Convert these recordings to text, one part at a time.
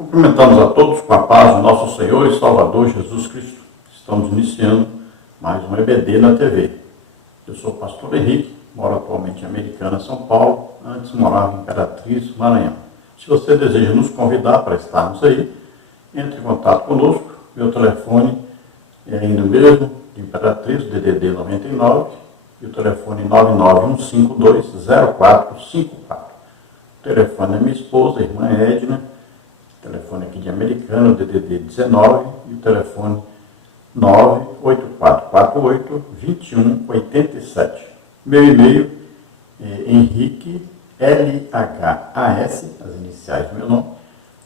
Cumprimentamos a todos com a paz do nosso Senhor e Salvador Jesus Cristo. Estamos iniciando mais um EBD na TV. Eu sou o pastor Henrique, moro atualmente em Americana, São Paulo, antes morava em Imperatriz, Maranhão. Se você deseja nos convidar para estarmos aí, entre em contato conosco. Meu telefone é ainda o mesmo, de Imperatriz, DDD 99, e o telefone 991520454. O telefone da minha esposa, irmã Edna, telefone aqui de Americana, DDD 19, e o telefone 98448-2187. Meu e-mail é Henrique, LHAS, as iniciais do meu nome,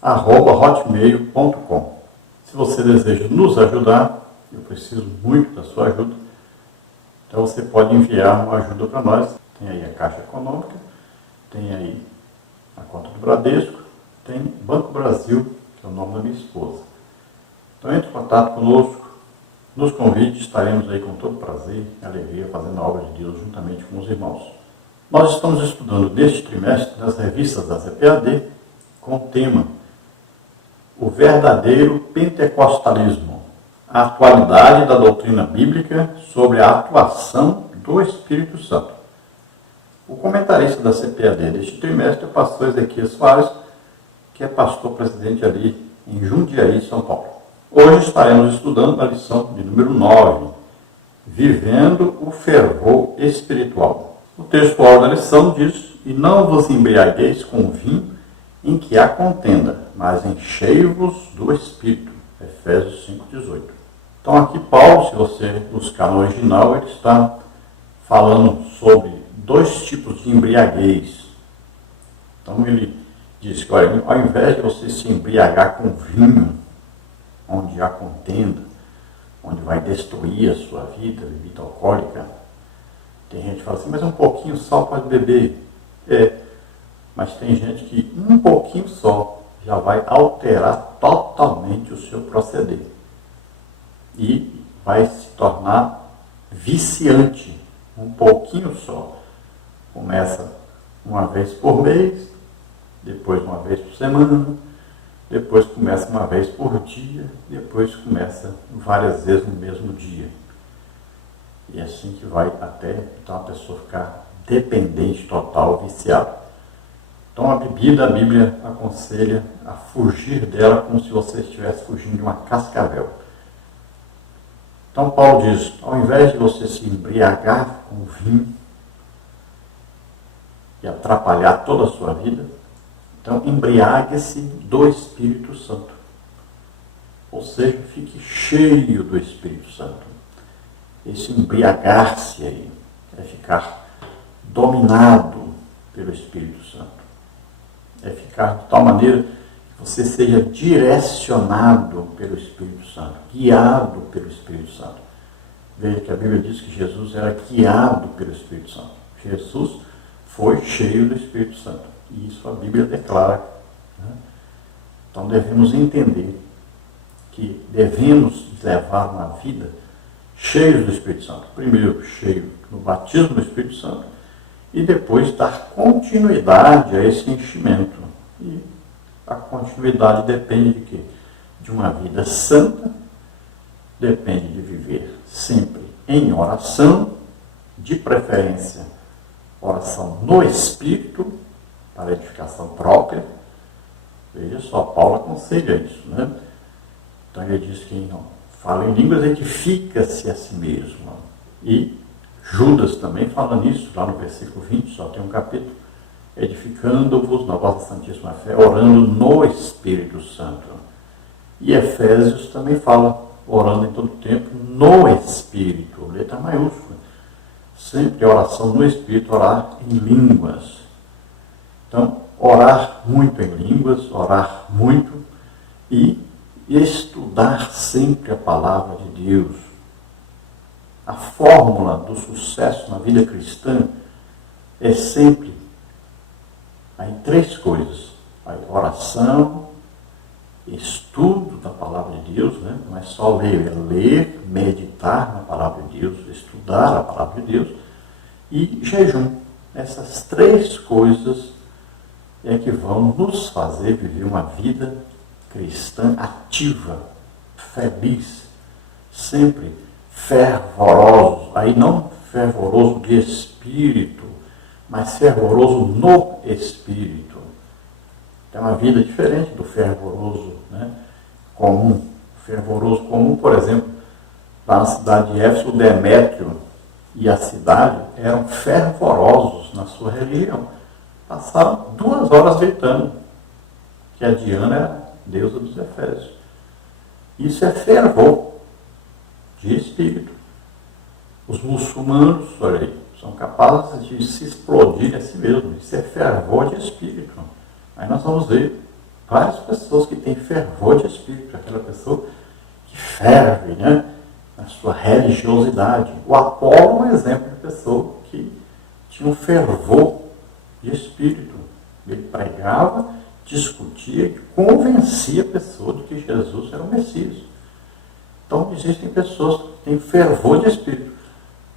@hotmail.com. Se você deseja nos ajudar, eu preciso muito da sua ajuda, então você pode enviar uma ajuda para nós. Tem aí a Caixa Econômica, tem aí a conta do Bradesco, tem Banco Brasil, que é o nome da minha esposa. Então entre em contato conosco, nos convide, estaremos aí com todo prazer e alegria fazendo a obra de Deus juntamente com os irmãos. Nós estamos estudando neste trimestre nas revistas da CPAD com o tema O Verdadeiro Pentecostalismo, a atualidade da doutrina bíblica sobre a atuação do Espírito Santo. O comentarista da CPAD deste trimestre é o pastor Ezequias Soares, que é pastor presidente ali em Jundiaí, São Paulo. Hoje estaremos estudando a lição de número 9, Vivendo o Fervor Espiritual. O textual da lição diz: E não vos embriagueis com vinho em que há contenda, mas enchei-vos do Espírito. Efésios 5,18. Então aqui Paulo, se você buscar no original, ele está falando sobre dois tipos de embriaguez. Então ele diz que, olha, ao invés de você se embriagar com vinho, onde há contenda, onde vai destruir a sua vida, bebida alcoólica, tem gente que fala assim, mas um pouquinho só pode beber. Mas tem gente que um pouquinho só já vai alterar totalmente o seu proceder. E vai se tornar viciante, um pouquinho só. Começa uma vez por mês, depois uma vez por semana, depois começa uma vez por dia, depois começa várias vezes no mesmo dia. E é assim que vai até então a pessoa ficar dependente total, viciada. Então a Bíblia aconselha a fugir dela como se você estivesse fugindo de uma cascavel. Então Paulo diz, ao invés de você se embriagar com vinho e atrapalhar toda a sua vida, então embriague-se do Espírito Santo. Ou seja, fique cheio do Espírito Santo. Esse embriagar-se aí é ficar dominado pelo Espírito Santo. É ficar de tal maneira que você seja direcionado pelo Espírito Santo, guiado pelo Espírito Santo. Veja que a Bíblia diz que Jesus era guiado pelo Espírito Santo. Jesus foi cheio do Espírito Santo. E isso a Bíblia declara. Então devemos entender que devemos levar uma vida cheia do Espírito Santo. Primeiro, cheio no batismo do Espírito Santo, e depois dar continuidade a esse enchimento. E a continuidade depende de quê? De uma vida santa, depende de viver sempre em oração, de preferência oração no Espírito, para edificação própria. Veja só, Paulo aconselha isso, né? Então ele diz que não fala em línguas, edifica-se a si mesmo. E Judas também fala nisso, lá no versículo 20, só tem um capítulo, edificando-vos na vossa santíssima fé, orando no Espírito Santo. E Efésios também fala, orando em todo tempo no Espírito, letra maiúscula. Sempre oração no Espírito, orar em línguas. Então, orar muito em línguas, orar muito e estudar sempre a palavra de Deus. A fórmula do sucesso na vida cristã é sempre em três coisas: a oração, estudo da palavra de Deus, né? Não é só ler, é ler, meditar na palavra de Deus, estudar a palavra de Deus, e jejum. Essas três coisas é que vão nos fazer viver uma vida cristã ativa, feliz, sempre fervoroso, aí não fervoroso de espírito, mas fervoroso no espírito. É uma vida diferente do fervoroso, né, comum. Fervoroso comum, por exemplo, lá na cidade de Éfeso, o Demétrio e a cidade eram fervorosos na sua religião. Passaram 2 horas gritando que a Diana era deusa dos Efésios. Isso é fervor de espírito. Os muçulmanos, olha aí, são capazes de se explodir a si mesmos. Isso é fervor de espírito. Aí nós vamos ver várias pessoas que têm fervor de espírito, aquela pessoa que ferve, né, na sua religiosidade. O Apolo é um exemplo de pessoa que tinha um fervor de espírito. Ele pregava, discutia e convencia a pessoa de que Jesus era o Messias. Então existem pessoas que têm fervor de espírito.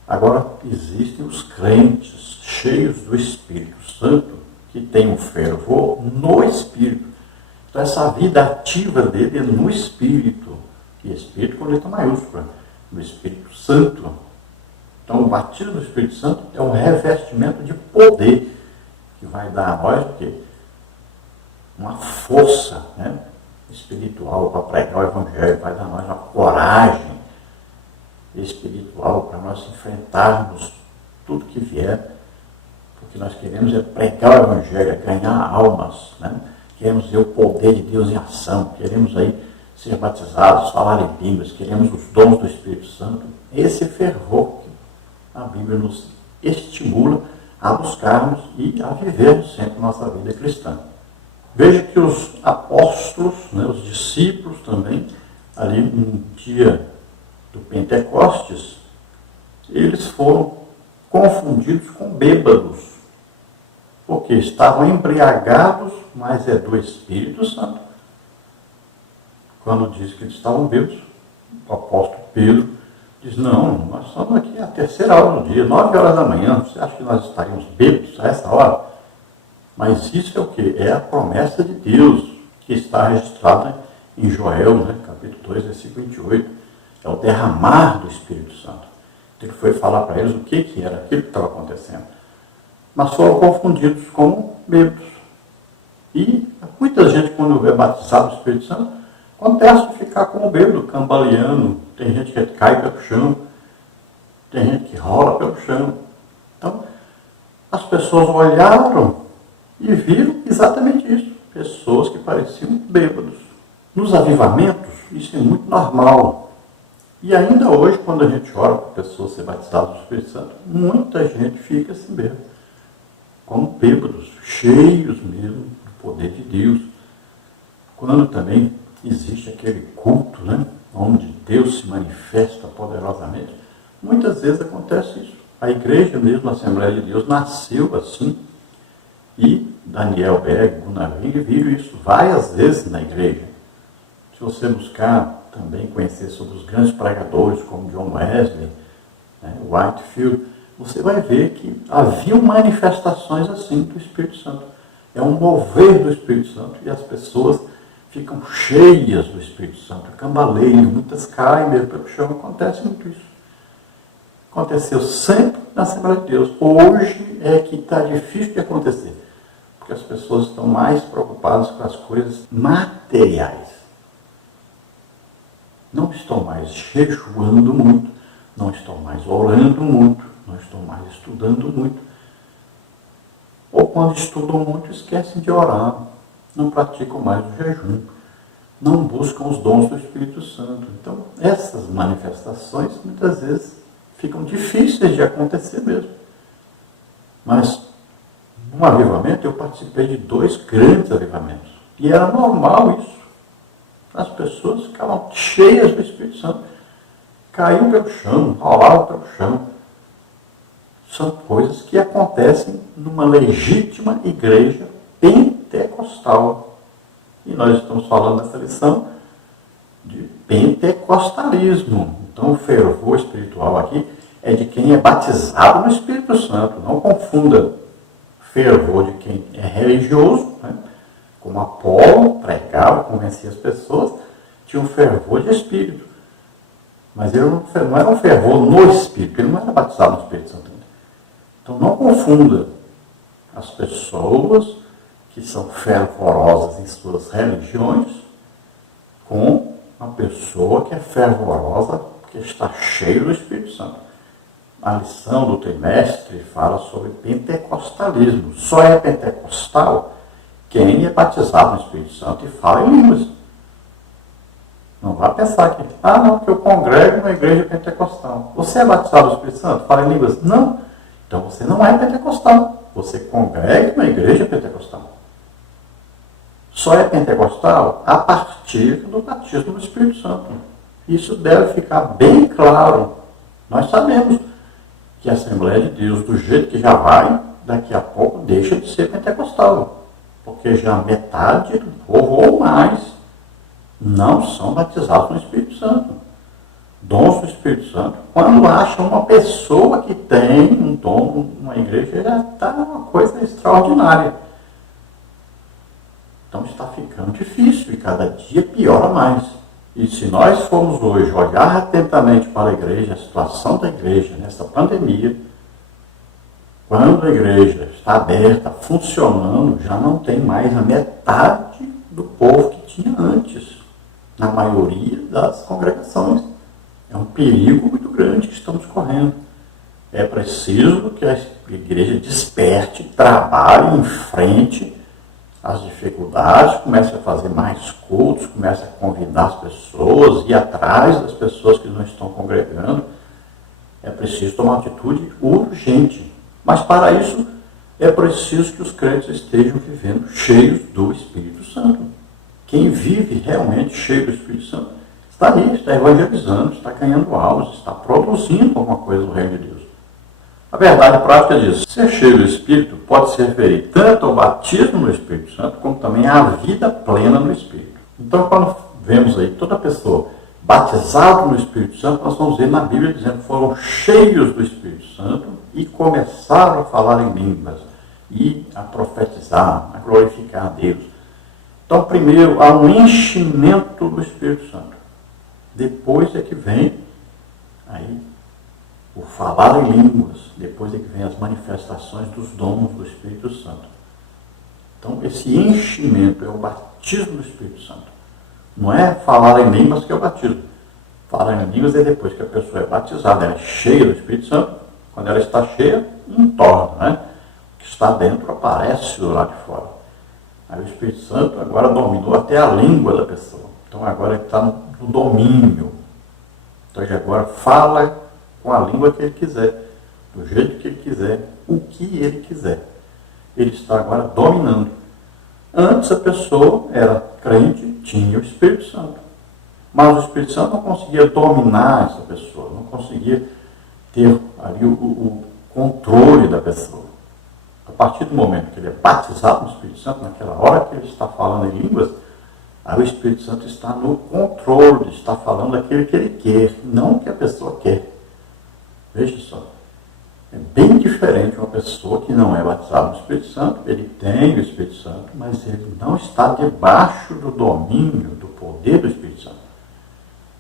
Agora existem os crentes cheios do Espírito Santo que têm um fervor no Espírito. Então essa vida ativa dele é no Espírito. E Espírito com letra maiúscula, no Espírito Santo. Então o batismo do Espírito Santo é um revestimento de poder que vai dar a nós o quê? Uma força, né, espiritual para pregar o Evangelho, vai dar a nós uma coragem espiritual para nós enfrentarmos tudo que vier, porque nós queremos é pregar o Evangelho, é ganhar almas, né? Queremos ver o poder de Deus em ação, queremos aí ser batizados, falar em línguas, queremos os dons do Espírito Santo. Esse fervor que a Bíblia nos estimula a buscarmos e a vivermos sempre nossa vida cristã. Veja que os apóstolos, né, os discípulos também, ali no dia do Pentecostes, eles foram confundidos com bêbados, porque estavam embriagados, mas é do Espírito Santo. Quando diz que eles estavam bêbados, o apóstolo Pedro diz, não, nós estamos aqui à 3ª hora do dia, 9 horas da manhã, você acha que nós estaríamos bêbados a essa hora? Mas isso é o quê? É a promessa de Deus, que está registrada em Joel, né, capítulo 2, versículo 28. É o derramar do Espírito Santo. Ele foi falar para eles o que era aquilo que estava acontecendo. Mas foram confundidos com bêbados. E muita gente, quando é batizado no Espírito Santo, acontece de ficar como bêbado, cambaleando. Tem gente que cai pelo chão, tem gente que rola pelo chão. Então, as pessoas olharam e viram exatamente isso. Pessoas que pareciam bêbados. Nos avivamentos, isso é muito normal. E ainda hoje, quando a gente ora para pessoas ser batizadas do Espírito Santo, muita gente fica assim mesmo, como bêbados, cheios mesmo do poder de Deus. Quando também existe aquele culto, né, onde Deus se manifesta poderosamente, muitas vezes acontece isso. A igreja mesmo, a Assembleia de Deus, nasceu assim. E Daniel Berg, Gunnar Wing, viram isso várias vezes na igreja. Se você buscar também conhecer sobre os grandes pregadores, como John Wesley, né, Whitefield, você vai ver que haviam manifestações assim do Espírito Santo. É um mover do Espírito Santo e as pessoas ficam cheias do Espírito Santo, cambaleiam, muitas caem mesmo pelo chão, acontece muito isso. Aconteceu sempre na Assembleia de Deus. Hoje é que está difícil de acontecer, porque as pessoas estão mais preocupadas com as coisas materiais. Não estão mais jejuando muito, não estão mais orando muito, não estão mais estudando muito. Ou quando estudam muito, esquecem de orar, não praticam mais o jejum, não buscam os dons do Espírito Santo. Então, essas manifestações, muitas vezes, ficam difíceis de acontecer mesmo. Mas, num avivamento, eu participei de 2 grandes avivamentos. E era normal isso. As pessoas ficavam cheias do Espírito Santo, caíam pelo chão, rolavam pelo chão. São coisas que acontecem numa legítima igreja pentecostal. E nós estamos falando nessa lição de pentecostalismo. Então, o fervor espiritual aqui é de quem é batizado no Espírito Santo. Não confunda fervor de quem é religioso, né, Como Apolo pregava, convencia as pessoas, tinha um fervor de espírito. Mas ele não era um fervor no espírito, ele não era batizado no Espírito Santo. Então não confunda as pessoas que são fervorosas em suas religiões com uma pessoa que é fervorosa porque está cheio do Espírito Santo. A lição do trimestre fala sobre pentecostalismo. Só é pentecostal quem é batizado no Espírito Santo e fala em línguas. Não vá pensar que, não, que eu congrego na igreja pentecostal. Você é batizado no Espírito Santo? Fala em línguas? Não. Então você não é pentecostal. Você congrega na igreja pentecostal. Só é pentecostal a partir do batismo no Espírito Santo. Isso deve ficar bem claro. Nós sabemos que a Assembleia de Deus, do jeito que já vai, daqui a pouco deixa de ser pentecostal. Porque já metade do povo ou mais não são batizados no Espírito Santo. Dons do Espírito Santo. Quando acham uma pessoa que tem um dom numa igreja, já está uma coisa extraordinária. Então está ficando difícil e cada dia piora mais. E se nós formos hoje olhar atentamente para a igreja, a situação da igreja nessa pandemia, quando a igreja está aberta, funcionando, já não tem mais a metade do povo que tinha antes, na maioria das congregações. É um perigo muito grande que estamos correndo. É preciso que a igreja desperte, trabalhe, enfrente as dificuldades, comece a fazer mais cultos, comece a convidar as pessoas, ir atrás das pessoas que não estão congregando. É preciso tomar uma atitude urgente. Mas para isso é preciso que os crentes estejam vivendo cheios do Espírito Santo. Quem vive realmente cheio do Espírito Santo está aí, está evangelizando, está ganhando almas, está produzindo alguma coisa no reino de Deus. A verdade prática diz, ser cheio do Espírito pode se referir tanto ao batismo no Espírito Santo, como também à vida plena no Espírito. Então, quando vemos aí toda pessoa batizada no Espírito Santo, nós vamos ver na Bíblia dizendo que foram cheios do Espírito Santo e começaram a falar em línguas, e a profetizar, a glorificar a Deus. Então, primeiro, há um enchimento do Espírito Santo. Depois é que vem aí o falar em línguas, depois é que vem as manifestações dos dons do Espírito Santo. Então, esse enchimento é o batismo do Espírito Santo. Não é falar em línguas que é o batismo. Falar em línguas é depois que a pessoa é batizada, ela é cheia do Espírito Santo. Quando ela está cheia, entorna, né? O que está dentro aparece do lado de fora. Aí o Espírito Santo agora dominou até a língua da pessoa. Então agora ele está no domínio. Então ele agora fala com a língua que ele quiser, do jeito que ele quiser, o que ele quiser. Ele está agora dominando. Antes a pessoa era crente, tinha o Espírito Santo. Mas o Espírito Santo não conseguia dominar essa pessoa, não conseguia ter ali o controle da pessoa. A partir do momento que ele é batizado no Espírito Santo, naquela hora que ele está falando em línguas, aí o Espírito Santo está no controle, está falando aquilo que ele quer, não o que a pessoa quer. Veja só, é bem diferente uma pessoa que não é batizada no Espírito Santo, ele tem o Espírito Santo, mas ele não está debaixo do domínio, do poder do Espírito Santo.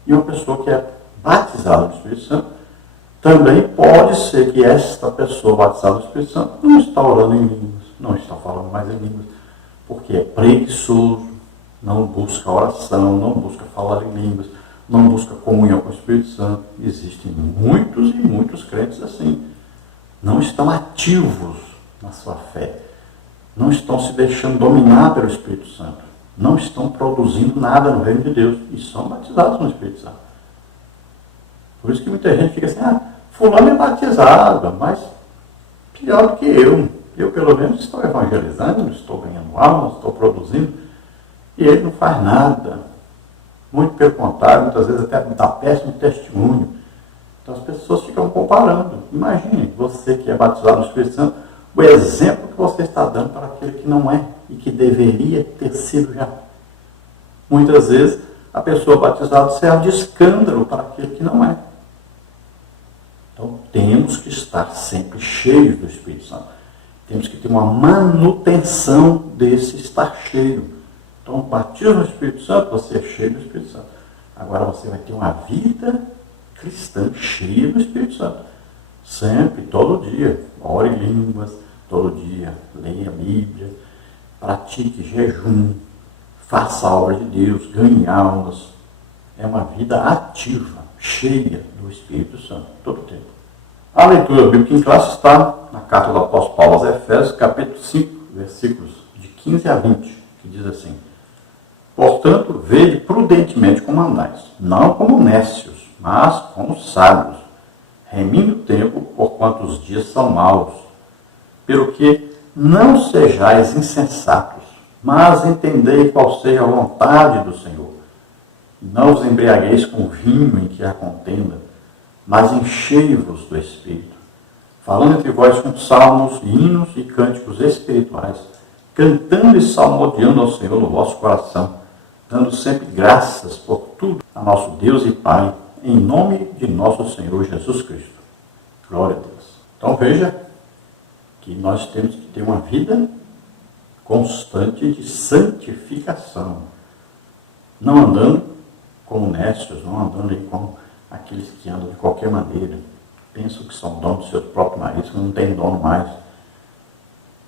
E uma pessoa que é batizada no Espírito Santo, também pode ser que esta pessoa batizada no Espírito Santo não está orando em línguas, não está falando mais em línguas, porque é preguiçoso, não busca oração, não busca falar em línguas, não busca comunhão com o Espírito Santo. Existem muitos e muitos crentes assim. Não estão ativos na sua fé, não estão se deixando dominar pelo Espírito Santo, não estão produzindo nada no reino de Deus e são batizados no Espírito Santo. Por isso que muita gente fica assim, fulano é batizado, mas pior do que eu. Eu, pelo menos, estou evangelizando, estou ganhando almas, estou produzindo, e ele não faz nada. Muito pelo contrário, muitas vezes até dá péssimo testemunho. Então as pessoas ficam comparando. Imagine, você que é batizado no Espírito Santo, o exemplo que você está dando para aquele que não é e que deveria ter sido já. Muitas vezes a pessoa batizada serve de escândalo para aquele que não é. Então temos que estar sempre cheios do Espírito Santo. temos que ter uma manutenção desse estar cheio. Então, batismo no Espírito Santo, você é cheio do Espírito Santo. Agora você vai ter uma vida cristã cheia do Espírito Santo. Sempre, todo dia. Ore em línguas, todo dia. Leia a Bíblia, pratique jejum, faça a obra de Deus, ganhe almas. É uma vida ativa, cheia do Espírito Santo, todo o tempo. A leitura bíblica em classe está na carta do apóstolo Paulo aos Efésios, capítulo 5, versículos de 15 a 20, que diz assim: portanto, vede prudentemente como andais, não como nécios, mas como sábios, remindo o tempo, porquanto os dias são maus. Pelo que não sejais insensatos, mas entendei qual seja a vontade do Senhor. Não vos embriagueis com vinho em que há contenda, mas enchei-vos do Espírito, falando entre vós com salmos, hinos e cânticos espirituais, cantando e salmodiando ao Senhor no vosso coração, dando sempre graças por tudo a nosso Deus e Pai, em nome de nosso Senhor Jesus Cristo. Glória a Deus. Então veja que nós temos que ter uma vida constante de santificação, não andando como nécios, não andando aí como aqueles que andam de qualquer maneira, pensam que são donos dos seus próprios maridos, que não tem dono mais.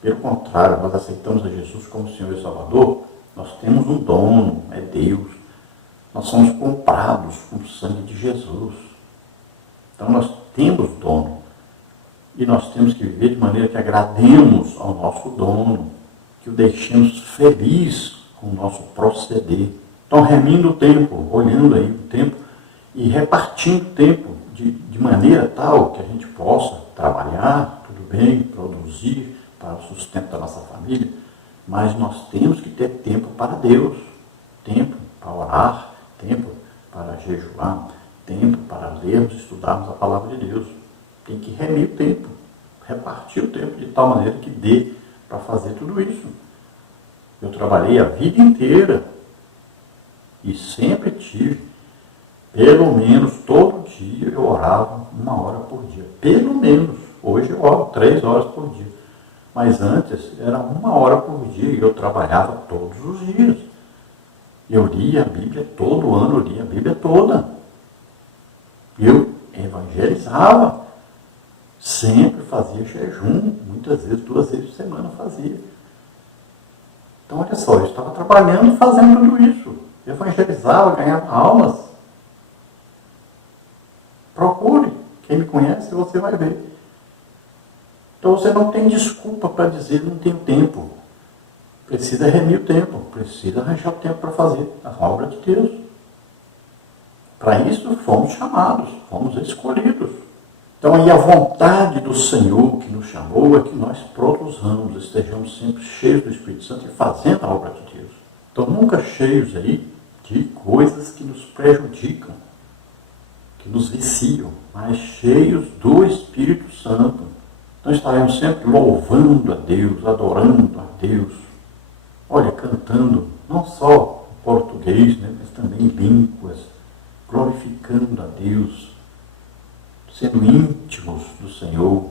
Pelo contrário, nós aceitamos a Jesus como Senhor e Salvador, nós temos um dono, é Deus. Nós somos comprados com o sangue de Jesus. Então nós temos dono. E nós temos que viver de maneira que agrademos ao nosso dono, que o deixemos feliz com o nosso proceder. Então, remindo o tempo, olhando aí o tempo e repartindo o tempo de maneira tal que a gente possa trabalhar, tudo bem, produzir para o sustento da nossa família, mas nós temos que ter tempo para Deus, tempo para orar, tempo para jejuar, tempo para lermos e estudarmos a palavra de Deus. Tem que remir o tempo, repartir o tempo de tal maneira que dê para fazer tudo isso. Eu trabalhei a vida inteira e sempre tive, pelo menos todo dia eu orava 1 hora por dia. Pelo menos. Hoje eu oro 3 horas por dia. Mas antes era 1 hora por dia e eu trabalhava todos os dias. Eu lia a Bíblia todo ano, eu lia a Bíblia toda. Eu evangelizava. Sempre fazia jejum, muitas vezes, 2 vezes por semana fazia. Então, olha só, eu estava trabalhando e fazendo tudo isso. Evangelizava, ganhava almas. Procure. Quem me conhece, você vai ver. Então, você não tem desculpa para dizer não tenho tempo. Precisa remir o tempo. Precisa arranjar o tempo para fazer a obra de Deus. Para isso, fomos chamados, fomos escolhidos. Então, aí a vontade do Senhor que nos chamou é que nós produzamos, estejamos sempre cheios do Espírito Santo e fazendo a obra de Deus. Então, nunca cheios aí de coisas que nos prejudicam, que nos viciam, mas cheios do Espírito Santo. Então, estaremos sempre louvando a Deus, adorando a Deus. Olha, cantando, não só em português, né, mas também em línguas, glorificando a Deus, sendo íntimos do Senhor.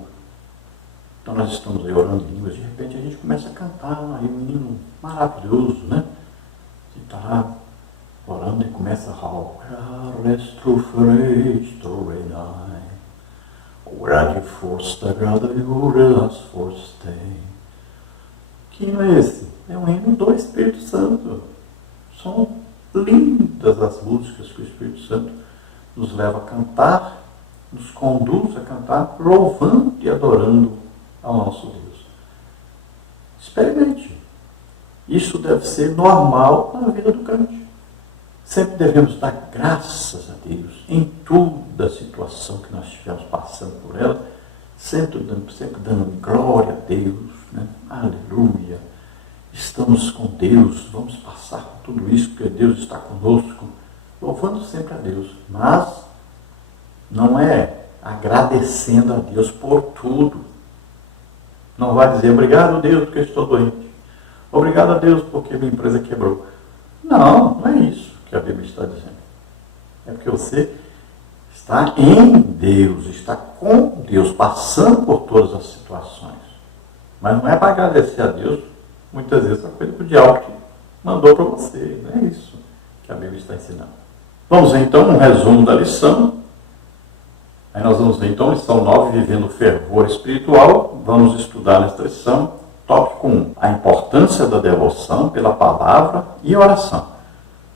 Então nós estamos aí orando em línguas, de repente a gente começa a cantar, aí um hino maravilhoso, né? Você está lá orando e começa a que hino é esse? É um hino do Espírito Santo. São lindas as músicas que o Espírito Santo nos leva a cantar, nos conduz a cantar, louvando e adorando ao nosso Deus. Experimente. Isso deve ser normal na vida do crente. Sempre devemos dar graças a Deus em toda a situação que nós estivermos passando por ela, sempre dando glória a Deus, né? Aleluia. Estamos com Deus, vamos passar por tudo isso, porque Deus está conosco, louvando sempre a Deus, mas não é agradecendo a Deus por tudo. Não vai dizer, obrigado a Deus porque eu estou doente, obrigado a Deus porque minha empresa quebrou. Não é isso que a Bíblia está dizendo. É porque você está em Deus, está com Deus, passando por todas as situações. Mas não é para agradecer a Deus, muitas vezes, a coisa que o diabo mandou para você. Não é isso que a Bíblia está ensinando. Vamos ver então um resumo da lição. Aí nós vamos ver então lição 9, vivendo o fervor espiritual. Vamos estudar nesta lição, tópico 1, a importância da devoção pela palavra e oração.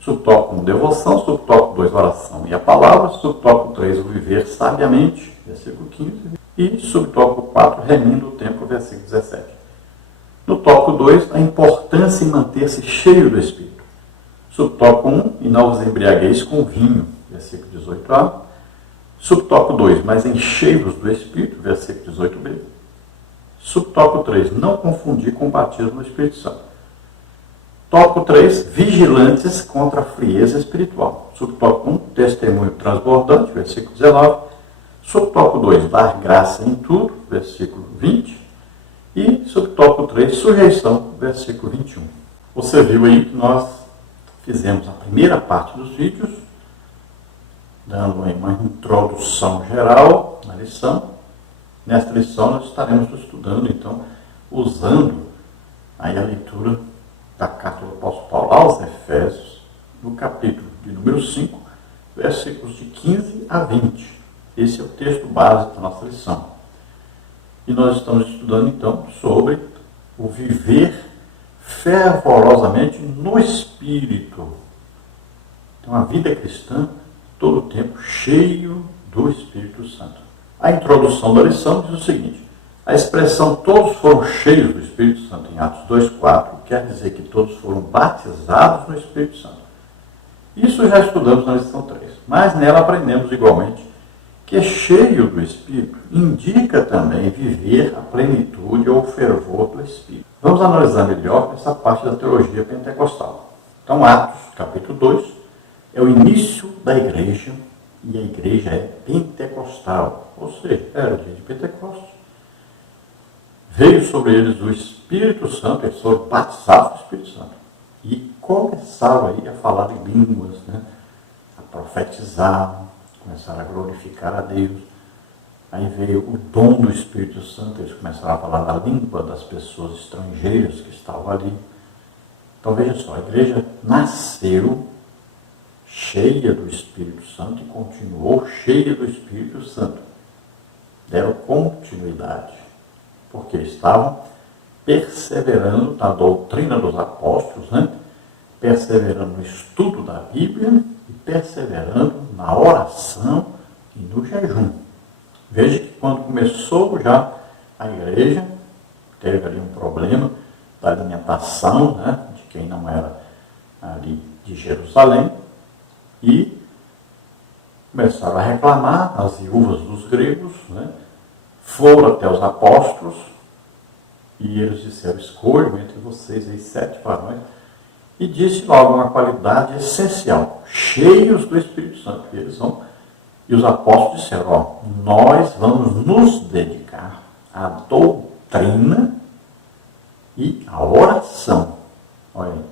Subtópico 1, devoção. Subtópico 2, oração e a palavra. Subtópico 3, o viver sabiamente, versículo 15. E subtópico 4, remindo o tempo, versículo 17. No tópico 2, a importância em manter-se cheio do Espírito. Subtópico 1, e não vos embriagueis com vinho, versículo 18a. Subtópico 2, mas enchei-vos do Espírito, versículo 18b. Subtópico 3, não confundir com o batismo no Espírito Santo. Tópico 3, vigilantes contra a frieza espiritual. Subtópico 1, testemunho transbordante, versículo 19. Subtópico 2, dar graça em tudo, versículo 20. E subtópico 3, sujeição, versículo 21. Você viu aí que nós fizemos a primeira parte dos vídeos, dando uma introdução geral na lição. Nesta lição nós estaremos estudando, então, usando aí a leitura da carta do apóstolo Paulo aos Efésios, no capítulo de número 5, versículos de 15 a 20. Esse é o texto básico da nossa lição. E nós estamos estudando, então, sobre o viver fervorosamente no Espírito. Então, a vida cristã, todo o tempo, cheio do Espírito Santo. A introdução da lição diz o seguinte: a expressão todos foram cheios do Espírito Santo em Atos 2,4 quer dizer que todos foram batizados no Espírito Santo. Isso já estudamos na lição 3, mas nela aprendemos igualmente que cheio do Espírito indica também viver a plenitude ou o fervor do Espírito. Vamos analisar melhor essa parte da teologia pentecostal. Então, Atos, capítulo 2, é o início da igreja, e a igreja é pentecostal, ou seja, era o dia de Pentecostes. Veio sobre eles o Espírito Santo, eles foram batizados do Espírito Santo. E começaram aí a falar em línguas, a profetizar, começaram a glorificar a Deus. Aí veio o dom do Espírito Santo, eles começaram a falar na língua das pessoas estrangeiras que estavam ali. Então veja só, a igreja nasceu cheia do Espírito Santo e continuou cheia do Espírito Santo. Deram continuidade, porque estavam perseverando na doutrina dos apóstolos, perseverando no estudo da Bíblia e perseverando na oração e no jejum. Veja que quando começou já a igreja, teve ali um problema da alimentação, de quem não era ali de Jerusalém, e começaram a reclamar, as viúvas dos gregos, foram até os apóstolos, e eles disseram: escolham entre vocês aí 7 varões, e disse logo uma qualidade essencial: cheios do Espírito Santo. E os apóstolos disseram: nós vamos nos dedicar à doutrina e à oração. Olha aí,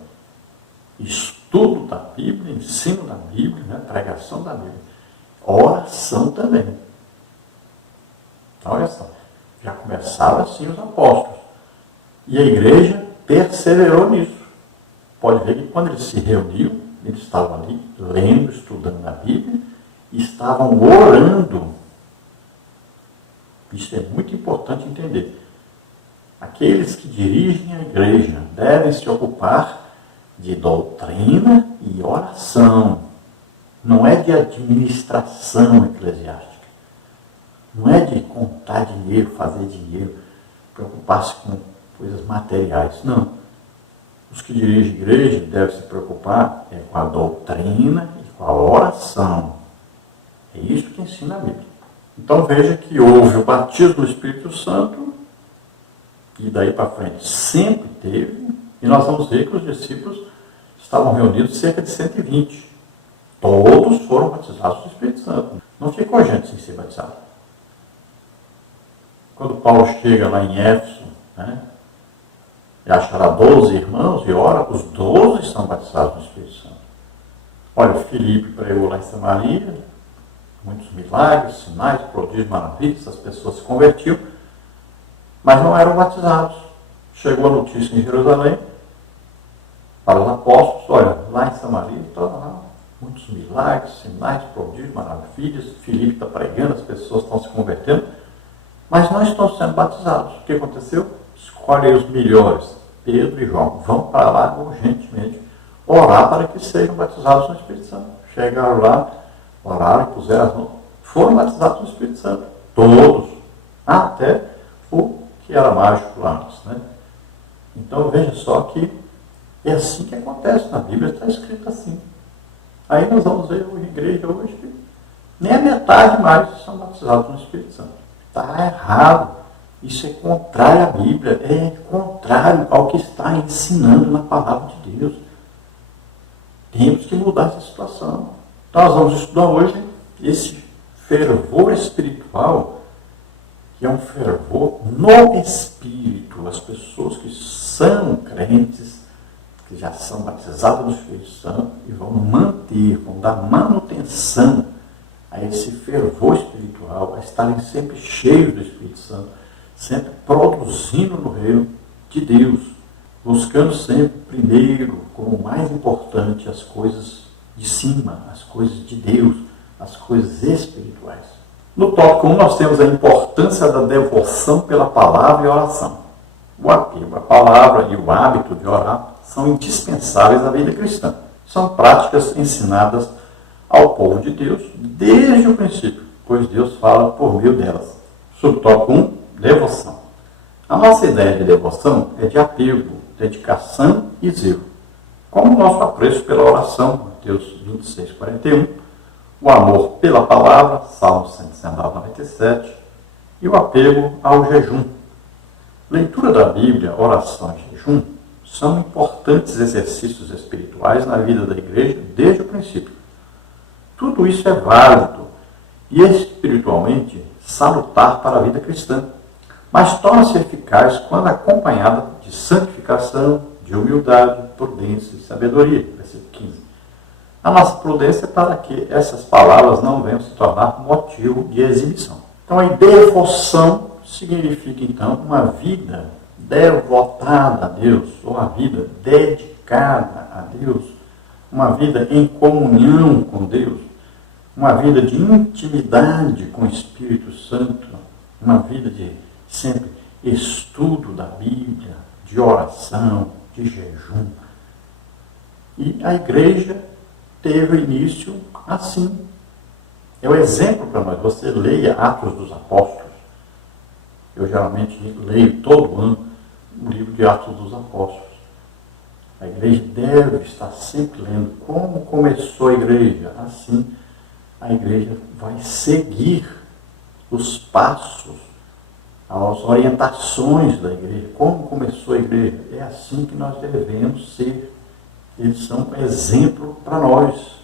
estudo da Bíblia, ensino da Bíblia, pregação da Bíblia, oração também. Olha só, já começaram assim os apóstolos. E a igreja perseverou nisso. Pode ver que quando eles se reuniam, eles estavam ali lendo, estudando a Bíblia, e estavam orando. Isso é muito importante entender. Aqueles que dirigem a igreja devem se ocupar de doutrina e oração. Não é de administração eclesiástica. Não é de contar dinheiro, fazer dinheiro, preocupar-se com coisas materiais. Não. Os que dirigem a igreja devem se preocupar com a doutrina e com a oração. É isso que ensina a Bíblia. Então veja que houve o batismo do Espírito Santo, e daí para frente sempre teve, e nós vamos ver que os discípulos estavam reunidos cerca de 120. Todos foram batizados do Espírito Santo. Não ficou gente sem ser batizado. Quando Paulo chega lá em Éfeso, e achará 12 irmãos e ora, os 12 são batizados no Espírito Santo. Olha, Filipe pregou lá em Samaria, muitos milagres, sinais, prodígios, maravilhas, as pessoas se convertiam. mas não eram batizados. Chegou a notícia em Jerusalém para os apóstolos: olha, lá em Samaria estão lá muitos milagres, sinais, prodígios, maravilhas, Filipe está pregando, as pessoas estão se convertendo, mas não estão sendo batizados. O que aconteceu? Escolhem os melhores, Pedro e João, vão para lá urgentemente orar para que sejam batizados no Espírito Santo. Chegaram lá, oraram e puseram as mãos, foram batizados no Espírito Santo, todos, até o que era mágico lá antes, né? Então veja só que é assim que acontece na Bíblia, está escrito assim. Aí nós vamos ver a igreja hoje que nem a metade mais são batizados no Espírito Santo. Está errado. Isso é contrário à Bíblia, é contrário ao que está ensinando na palavra de Deus. Temos que mudar essa situação. Então nós vamos estudar hoje esse fervor espiritual, que é um fervor no Espírito. As pessoas que são crentes, que já são batizados no Espírito Santo e vão manter, vão dar manutenção a esse fervor espiritual, a estarem sempre cheios do Espírito Santo, sempre produzindo no reino de Deus, buscando sempre primeiro, como mais importante, as coisas de cima, as coisas de Deus, as coisas espirituais. No tópico 1 nós temos a importância da devoção pela palavra e oração. O apego à palavra e o hábito de orar são indispensáveis na vida cristã. São práticas ensinadas ao povo de Deus desde o princípio, pois Deus fala por meio delas. Subtópico 1, devoção. A nossa ideia de devoção é de apego, dedicação e zelo. Como o nosso apreço pela oração, Mateus 26, 41, o amor pela palavra, Salmo 119, 97, e o apego ao jejum. Leitura da Bíblia, oração e jejum são importantes exercícios espirituais na vida da igreja desde o princípio. Tudo isso é válido e espiritualmente salutar para a vida cristã, mas torna-se eficaz quando acompanhada de santificação, de humildade, prudência e sabedoria. Versículo 15. A nossa prudência é para que essas palavras não venham se tornar motivo de exibição. Então, a devoção significa, então, uma vida devotada a Deus, ou uma vida dedicada a Deus, uma vida em comunhão com Deus, uma vida de intimidade com o Espírito Santo, uma vida de sempre estudo da Bíblia, de oração, de jejum. E a igreja teve início assim. É o exemplo para nós. Você leia Atos dos Apóstolos. Eu geralmente leio todo ano o livro de Atos dos Apóstolos. A igreja deve estar sempre lendo como começou a igreja. Assim, a igreja vai seguir os passos, as orientações da igreja, como começou a igreja. É assim que nós devemos ser. Eles são um exemplo para nós.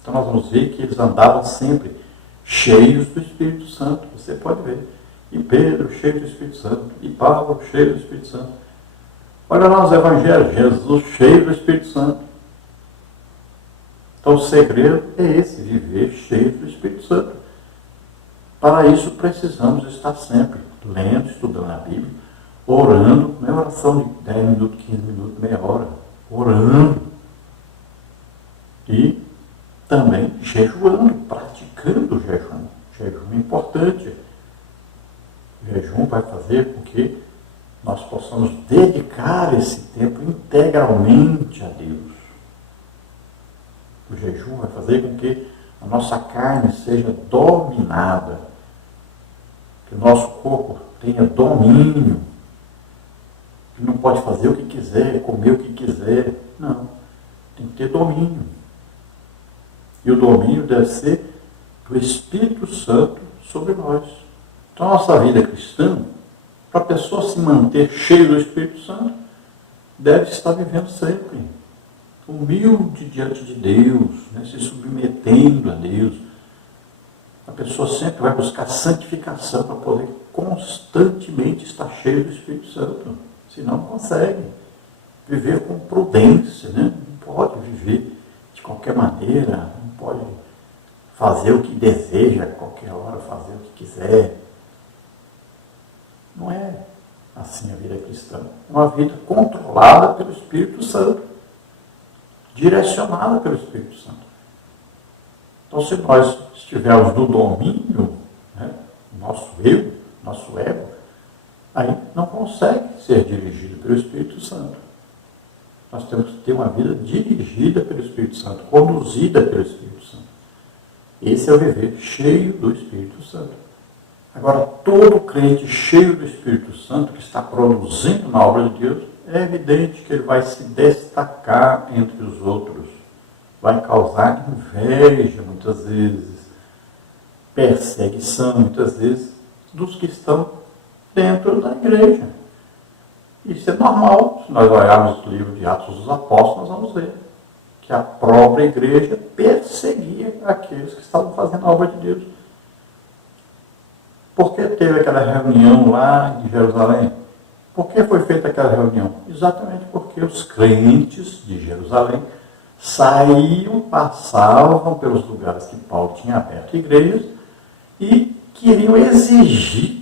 Então nós vamos ver que eles andavam sempre cheios do Espírito Santo. Você pode ver. E Pedro cheio do Espírito Santo, e Paulo cheio do Espírito Santo. Olha lá os evangelhos, Jesus cheio do Espírito Santo. Então o segredo é esse, viver cheio do Espírito Santo. Para isso precisamos estar sempre lendo, estudando a Bíblia, orando, não é oração de 10 minutos, 15 minutos, meia hora, orando. E também jejuando, praticando o jejum. Jejum é importante. O jejum vai fazer com que nós possamos dedicar esse tempo integralmente a Deus. O jejum vai fazer com que a nossa carne seja dominada, que o nosso corpo tenha domínio, que não pode fazer o que quiser, comer o que quiser. Não, tem que ter domínio. E o domínio deve ser do Espírito Santo sobre nós. Então, a nossa vida cristã, para a pessoa se manter cheia do Espírito Santo, deve estar vivendo sempre humilde diante de Deus, né? Se submetendo a Deus. A pessoa sempre vai buscar santificação para poder constantemente estar cheio do Espírito Santo. Senão não consegue viver com prudência, né? Não pode viver de qualquer maneira, não pode fazer o que deseja, a qualquer hora fazer o que quiser. Não é assim a vida cristã. É uma vida controlada pelo Espírito Santo, direcionada pelo Espírito Santo. Então, se nós estivermos no domínio, né, nosso eu, nosso ego, aí não consegue ser dirigido pelo Espírito Santo. Nós temos que ter uma vida dirigida pelo Espírito Santo, conduzida pelo Espírito Santo. Esse é o viver cheio do Espírito Santo. Agora, todo crente cheio do Espírito Santo, que está produzindo na obra de Deus, é evidente que ele vai se destacar entre os outros. Vai causar inveja, muitas vezes, perseguição, muitas vezes, dos que estão dentro da igreja. Isso é normal. Se nós olharmos o livro de Atos dos Apóstolos, nós vamos ver que a própria igreja perseguia aqueles que estavam fazendo a obra de Deus. Por que teve aquela reunião lá em Jerusalém? Por que foi feita aquela reunião? Exatamente porque os crentes de Jerusalém saíam, passavam pelos lugares que Paulo tinha aberto igrejas e queriam exigir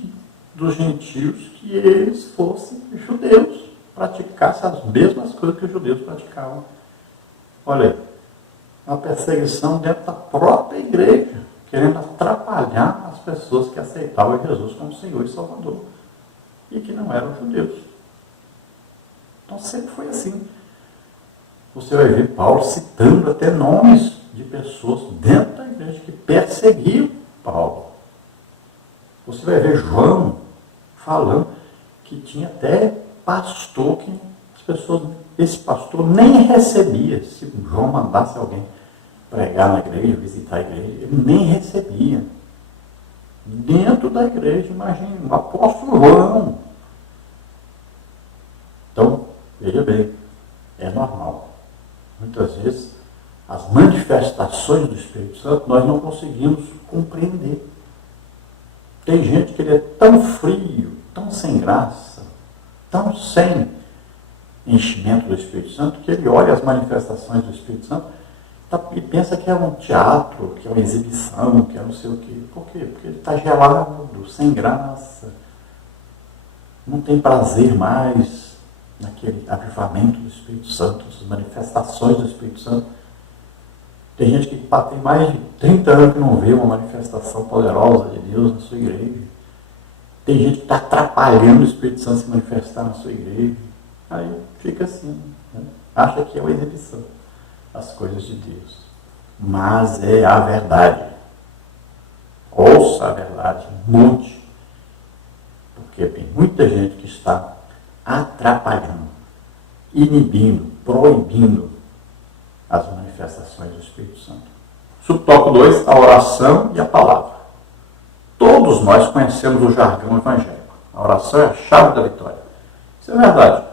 dos gentios que eles fossem judeus, praticassem as mesmas coisas que os judeus praticavam. Olha aí, uma perseguição dentro da própria igreja, querendo atrapalhar as pessoas que aceitavam Jesus como Senhor e Salvador e que não eram judeus. Então sempre foi assim. Você vai ver Paulo citando até nomes de pessoas dentro da igreja que perseguiam Paulo. Você vai ver João falando que tinha até pastor que as pessoas, esse pastor nem recebia. Se João mandasse alguém pregar na igreja, visitar a igreja, ele nem recebia. Dentro da igreja, imagine, o apóstolo João. Então, veja bem, é normal. Muitas vezes, as manifestações do Espírito Santo nós não conseguimos compreender. Tem gente que ele é tão frio, tão sem graça, tão sem enchimento do Espírito Santo, que ele olha as manifestações do Espírito Santo e pensa que é um teatro, que é uma exibição, que é não sei o quê. Por quê? Porque ele está gelado, sem graça, não tem prazer mais naquele avivamento do Espírito Santo, as manifestações do Espírito Santo. Tem gente que tem mais de 30 anos que não vê uma manifestação poderosa de Deus na sua igreja. Tem gente que está atrapalhando o Espírito Santo se manifestar na sua igreja. Aí fica assim, né? Acha que é uma exibição, as coisas de Deus. Mas é a verdade. Ouça a verdade, mude. Porque tem muita gente que está atrapalhando, inibindo, proibindo as manifestações do Espírito Santo. Subtópico 2, a oração e a palavra. Todos nós conhecemos o jargão evangélico. A oração é a chave da vitória. Isso é verdade.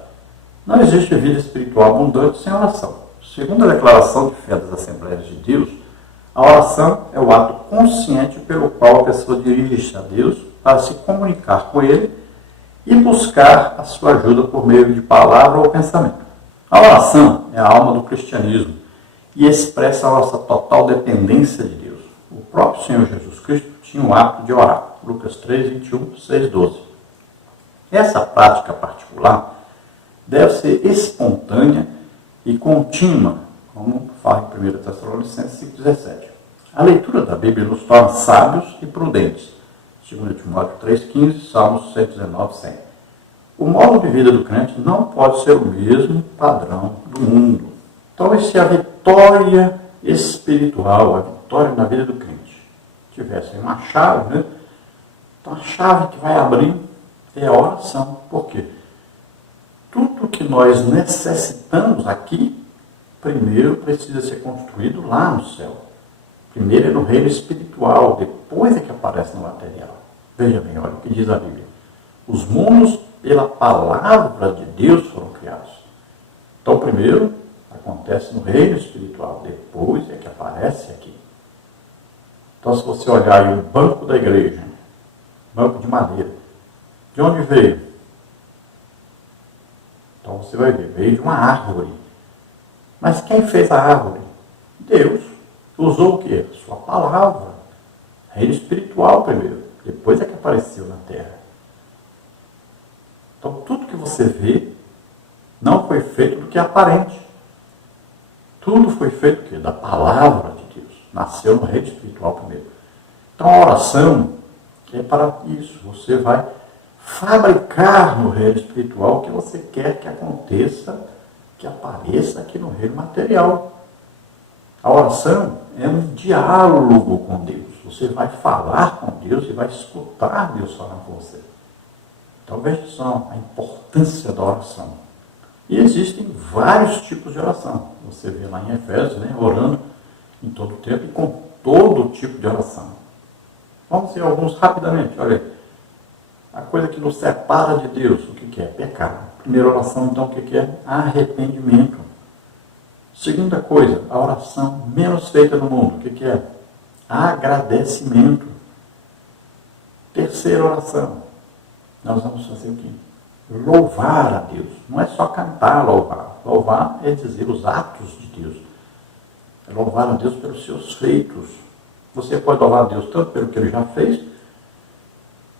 Não existe vida espiritual abundante sem oração. Segundo a declaração de fé das Assembleias de Deus, a oração é o ato consciente pelo qual a pessoa dirige-se a Deus para se comunicar com Ele e buscar a sua ajuda por meio de palavra ou pensamento. A oração é a alma do cristianismo e expressa a nossa total dependência de Deus. O próprio Senhor Jesus Cristo tinha o hábito de orar. Lucas 3, 21, 6, 12. Essa prática particular deve ser espontânea e contínua, como fala em 1 Tessalonicenses 5, 17. A leitura da Bíblia nos torna sábios e prudentes. 2 Timóteo 3,15, Salmos 119, 100. O modo de vida do crente não pode ser o mesmo padrão do mundo. Então, se a vitória espiritual, a vitória na vida do crente, tivesse uma chave, né? Então a chave que vai abrir é a oração. Por quê? Tudo que nós necessitamos aqui, primeiro precisa ser construído lá no céu. Primeiro é no reino espiritual, depois é que aparece no material. Veja bem, olha o que diz a Bíblia. Os mundos, pela palavra de Deus, foram criados. Então, primeiro, acontece no reino espiritual, depois é que aparece aqui. Então, se você olhar aí o banco da igreja, banco de madeira, de onde veio? Então, você vai ver, veio de uma árvore. Mas quem fez a árvore? Deus. Usou o quê? Sua palavra. Reino espiritual primeiro. Depois é que apareceu na terra. Então, tudo que você vê não foi feito do que é aparente. Tudo foi feito do quê? Da palavra de Deus. Nasceu no reino espiritual primeiro. Então, a oração é para isso. Você vai fabricar no reino espiritual o que você quer que aconteça, que apareça aqui no reino material. A oração é um diálogo com Deus. Você vai falar com Deus e vai escutar Deus falar com você. Então veja só a importância da oração. E existem vários tipos de oração. Você vê lá em Efésios, né, orando em todo o tempo e com todo tipo de oração. Vamos ver alguns rapidamente. Olha aí. A coisa que nos separa de Deus, o que é? Pecado. Primeira oração, então, o que é? Arrependimento. Segunda coisa, a oração menos feita no mundo, o que é? Agradecimento. Terceira oração, nós vamos fazer o quê? Louvar a Deus. Não é só cantar, louvar. Louvar é dizer os atos de Deus. É louvar a Deus pelos seus feitos. Você pode louvar a Deus tanto pelo que Ele já fez,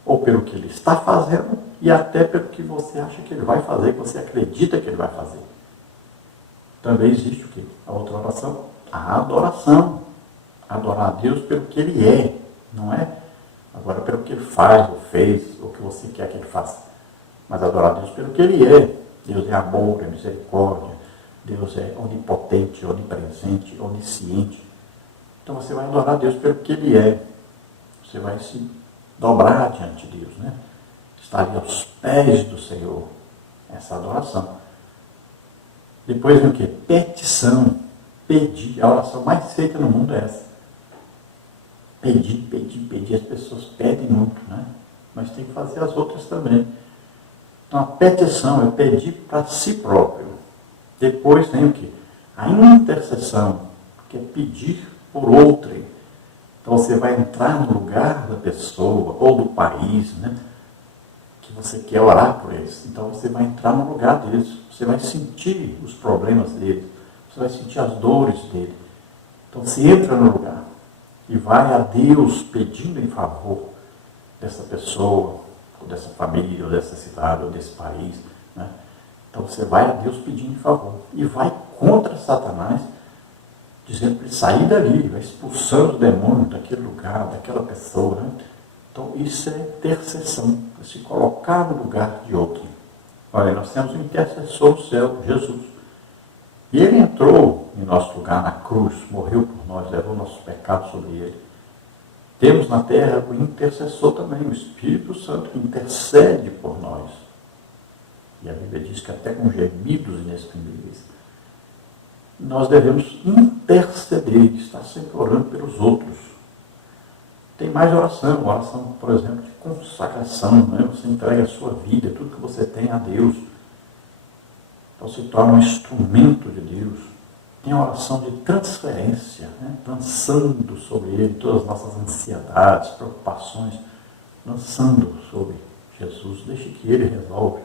ou pelo que Ele está fazendo, e até pelo que você acha que Ele vai fazer, que você acredita que Ele vai fazer. Também existe o quê? A outra oração, a adoração. Adorar a Deus pelo que Ele é, não é agora pelo que Ele faz, ou fez, ou que você quer que Ele faça. Mas adorar a Deus pelo que Ele é. Deus é amor, é misericórdia. Deus é onipotente, onipresente, onisciente. Então você vai adorar a Deus pelo que Ele é. Você vai se dobrar diante de Deus, né? Estar ali aos pés do Senhor. Essa adoração. Depois vem o quê? Petição. Pedir. A oração mais feita no mundo é essa. Pedir, pedir, pedir. As pessoas pedem muito, né? Mas tem que fazer as outras também. Então a petição é pedir para si próprio. Depois vem o quê? A intercessão, que é pedir por outrem. Então você vai entrar no lugar da pessoa ou do país, né? Que você quer orar por eles. Então você vai entrar no lugar deles. Você vai sentir os problemas deles. Você vai sentir as dores dele. Então você entra no lugar e vai a Deus pedindo em favor dessa pessoa, ou dessa família, ou dessa cidade, ou desse país, né? Então você vai a Deus pedindo em favor e vai contra Satanás, dizendo para ele sair dali, vai expulsando o demônio daquele lugar, daquela pessoa, né? Então isso é intercessão, é se colocar no lugar de outro. Olha, nós temos um intercessor no céu, Jesus. E ele entrou em nosso lugar na cruz, morreu por nós, levou nossos pecados sobre ele. Temos na terra o intercessor também, o Espírito Santo, que intercede por nós. E a Bíblia diz que até com gemidos inexprimíveis. Nós devemos interceder, estar sempre orando pelos outros. Tem mais oração, por exemplo, de consagração, né? Você entrega a sua vida, tudo que você tem a Deus. Então se torna um instrumento de Deus. Tem a oração de transferência, né? Lançando sobre Ele todas as nossas ansiedades, preocupações, lançando sobre Jesus. Deixe que Ele resolve.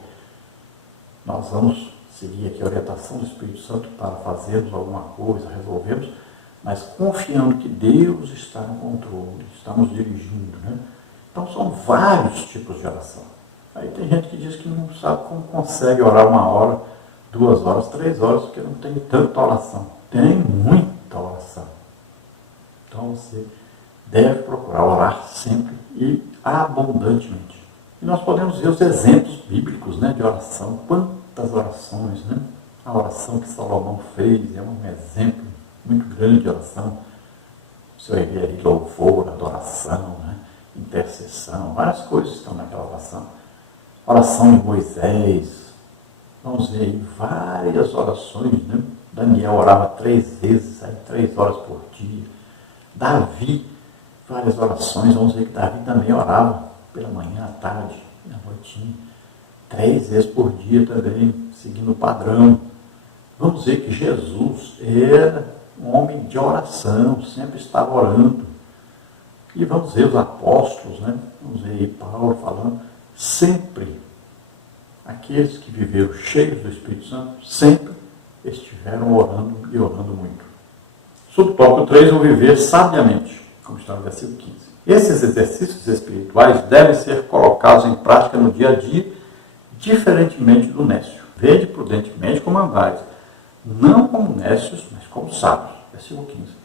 Nós vamos seguir aqui a orientação do Espírito Santo para fazermos alguma coisa, resolvermos, mas confiando que Deus está no controle, está nos dirigindo, né? Então são vários tipos de oração. Aí tem gente que diz que não sabe como consegue orar 1 hora, 2 horas, 3 horas, porque não tem tanta oração. Tem muita oração. Então você deve procurar orar sempre e abundantemente. E nós podemos ver os exemplos bíblicos, né, de oração. Quantas orações, né? A oração que Salomão fez é um exemplo muito grande de oração. Você vai ver ali louvor, adoração, né? Intercessão, várias coisas estão naquela oração. Oração de Moisés. Vamos ver aí várias orações, né? Daniel orava 3 vezes, aí 3 horas por dia. Davi, várias orações. Vamos ver que Davi também orava pela manhã, à tarde e à noitinha. 3 vezes por dia também, seguindo o padrão. Vamos ver que Jesus era um homem de oração, sempre estava orando. E vamos ver os apóstolos, né? Vamos ver aí Paulo falando, sempre aqueles que viveram cheios do Espírito Santo, sempre estiveram orando e orando muito. Subtópico 3, o viver sabiamente, como está no versículo 15. Esses exercícios espirituais devem ser colocados em prática no dia a dia diferentemente do nécio. Vede prudentemente como andais, não como nécios, mas como sábios. Versículo 15.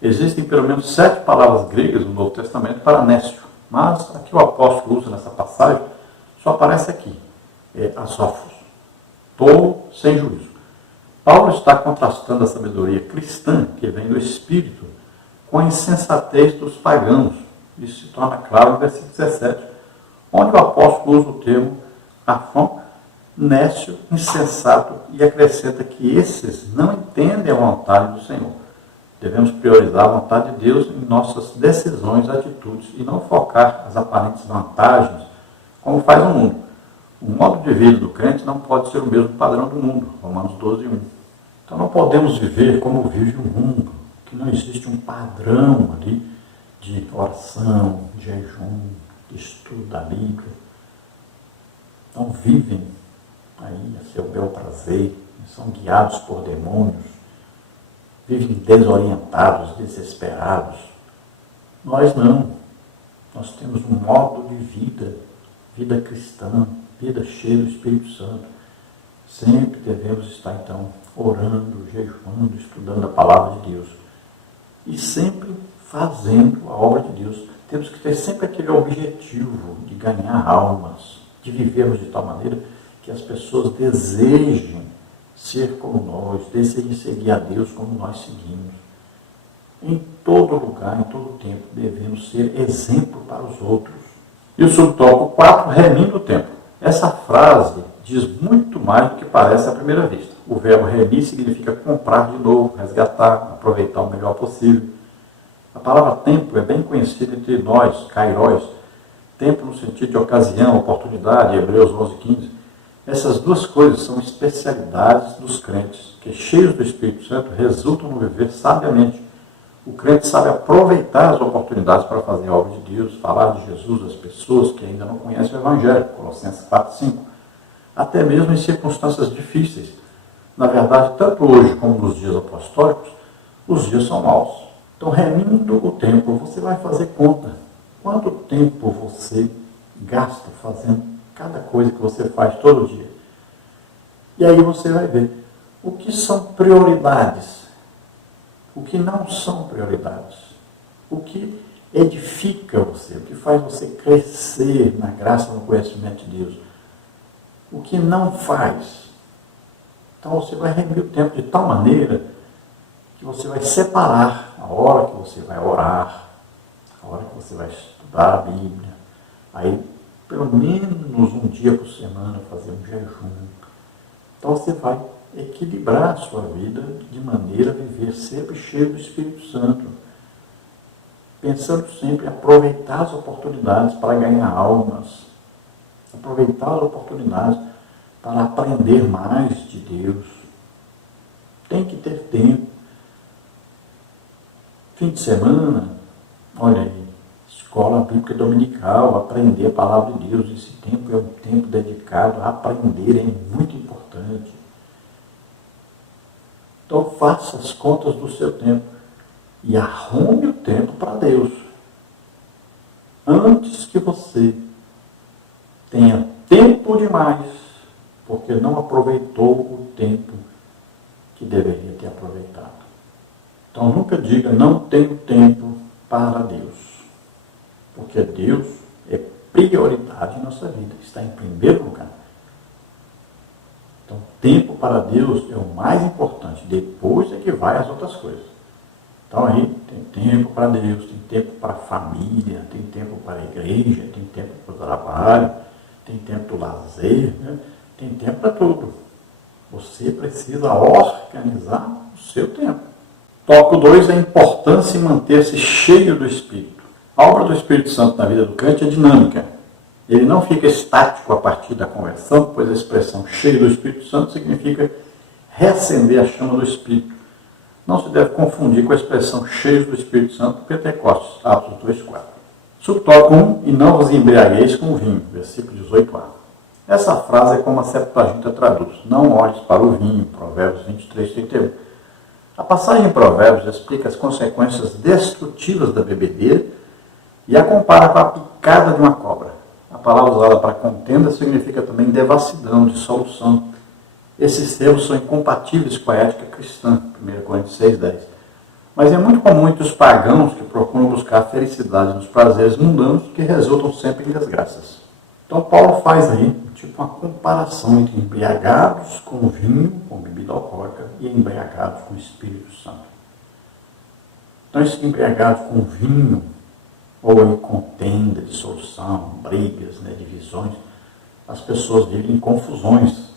Existem pelo menos 7 palavras gregas no Novo Testamento para nécio, mas aqui o apóstolo usa nessa passagem, só aparece aqui, asófos, tolo sem juízo. Paulo está contrastando a sabedoria cristã, que vem do Espírito, com a insensatez dos pagãos. Isso se torna claro no versículo 17, onde o apóstolo usa o termo afon, nécio, insensato, e acrescenta que esses não entendem a vontade do Senhor. Devemos priorizar a vontade de Deus em nossas decisões e atitudes e não focar as aparentes vantagens como faz o mundo. O modo de vida do crente não pode ser o mesmo padrão do mundo. Romanos 12, 1. Então não podemos viver como vive o mundo, que não existe um padrão ali de oração, de jejum, de estudo da Bíblia. Não vivem aí a seu bel prazer, são guiados por demônios, vivem desorientados, desesperados. Nós não. Nós temos um modo de vida, vida cristã, vida cheia do Espírito Santo. Sempre devemos estar, então, orando, jejuando, estudando a palavra de Deus. E sempre fazendo a obra de Deus. Temos que ter sempre aquele objetivo de ganhar almas, de vivermos de tal maneira que as pessoas desejem ser como nós, desejem seguir a Deus como nós seguimos. Em todo lugar, em todo tempo, devemos ser exemplo para os outros. E o subtópico 4, remindo o tempo. Essa frase diz muito mais do que parece à primeira vista. O verbo remir significa comprar de novo, resgatar, aproveitar o melhor possível. A palavra tempo é bem conhecida entre nós, kairos. Tempo no sentido de ocasião, oportunidade, Hebreus 11, 15. Essas duas coisas são especialidades dos crentes, que cheios do Espírito Santo resultam no viver sabiamente. O crente sabe aproveitar as oportunidades para fazer a obra de Deus, falar de Jesus às pessoas que ainda não conhecem o Evangelho, Colossenses 4, 5. Até mesmo em circunstâncias difíceis. Na verdade, tanto hoje como nos dias apostólicos, os dias são maus. Então, remindo o tempo, você vai fazer conta. Quanto tempo você gasta fazendo cada coisa que você faz todo dia? E aí você vai ver o que são prioridades, o que não são prioridades, o que edifica você, o que faz você crescer na graça e no conhecimento de Deus, o que não faz. Então você vai remir o tempo de tal maneira que você vai separar a hora que você vai orar, a hora que você vai estudar a Bíblia, aí pelo menos um dia por semana fazer um jejum. Então você vai equilibrar a sua vida de maneira a viver sempre cheio do Espírito Santo, pensando sempre em aproveitar as oportunidades para ganhar almas, aproveitar as oportunidades para aprender mais de Deus. Tem que ter tempo. Fim de semana, olha aí, escola bíblica dominical, aprender a palavra de Deus. Esse tempo é um tempo dedicado a aprender, é muito importante. Então faça as contas do seu tempo e arrume o tempo para Deus. Antes que você tenha tempo demais, porque não aproveitou o tempo que deveria ter aproveitado. Então nunca diga, não tenho tempo para Deus. Porque Deus é prioridade em nossa vida, está em primeiro lugar. Então, tempo para Deus é o mais importante, depois é que vai as outras coisas. Então aí tem tempo para Deus, tem tempo para a família, tem tempo para a igreja, tem tempo para o trabalho, tem tempo para o lazer, né? Tem tempo para tudo. Você precisa organizar o seu tempo. Tópico 2 é a importância em manter-se cheio do Espírito. A obra do Espírito Santo na vida do crente é dinâmica. Ele não fica estático a partir da conversão, pois a expressão cheio do Espírito Santo significa reacender a chama do Espírito. Não se deve confundir com a expressão cheio do Espírito Santo, Pentecostes, Atos 2:4. Subtópico 1, e não vos embriagueis com vinho, versículo 18a. Essa frase é como a Septuaginta traduz, não olhes para o vinho, Provérbios 23:31. A passagem em Provérbios explica as consequências destrutivas da bebedeira e a compara com a picada de uma cobra. A palavra usada para contenda significa também devassidão, dissolução. Esses termos são incompatíveis com a ética cristã, 1 Coríntios 6,10. Mas é muito comum entre os pagãos que procuram buscar felicidade nos prazeres mundanos que resultam sempre em desgraças. Então Paulo faz aí tipo uma comparação entre embriagados com vinho, com bebida alcoólica, e embriagados com o Espírito Santo. Então esse embriagados com vinho, ou em contenda, dissolução, brigas, divisões, as pessoas vivem em confusões,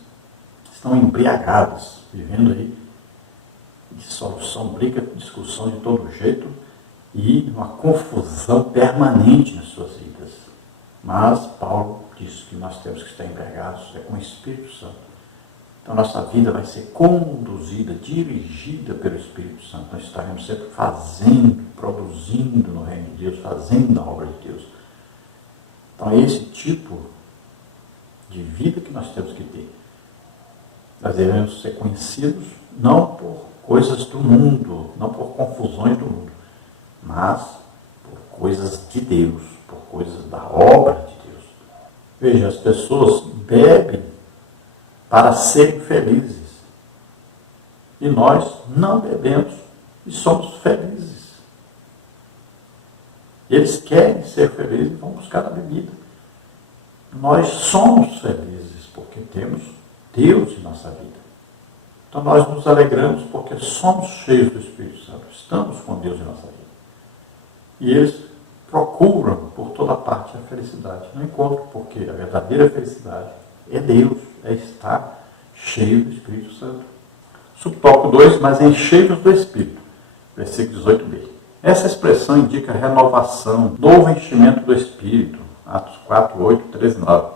estão embriagadas, vivendo aí dissolução, briga, discussão de todo jeito e uma confusão permanente nas suas vidas. Mas Paulo diz que nós temos que estar embriagados com o Espírito Santo. Então nossa vida vai ser conduzida, dirigida pelo Espírito Santo. Nós estaremos sempre fazendo, produzindo no reino de Deus, fazendo a obra de Deus. Então é esse tipo de vida que nós temos que ter. Nós devemos ser conhecidos não por coisas do mundo, não por confusões do mundo, mas por coisas de Deus, por coisas da obra de Deus. Veja, as pessoas bebem para serem felizes. E nós não bebemos e somos felizes. Eles querem ser felizes e vão buscar a bebida. Nós somos felizes porque temos Deus em nossa vida. Então nós nos alegramos porque somos cheios do Espírito Santo. Estamos com Deus em nossa vida. E eles procuram por toda parte a felicidade. Não encontram, porque a verdadeira felicidade é Deus, é estar cheio do Espírito Santo. Subtópico 2, mas enchei-vos do Espírito. Versículo 18b. Essa expressão indica renovação, novo enchimento do Espírito. Atos 4, 8, 13 e 9.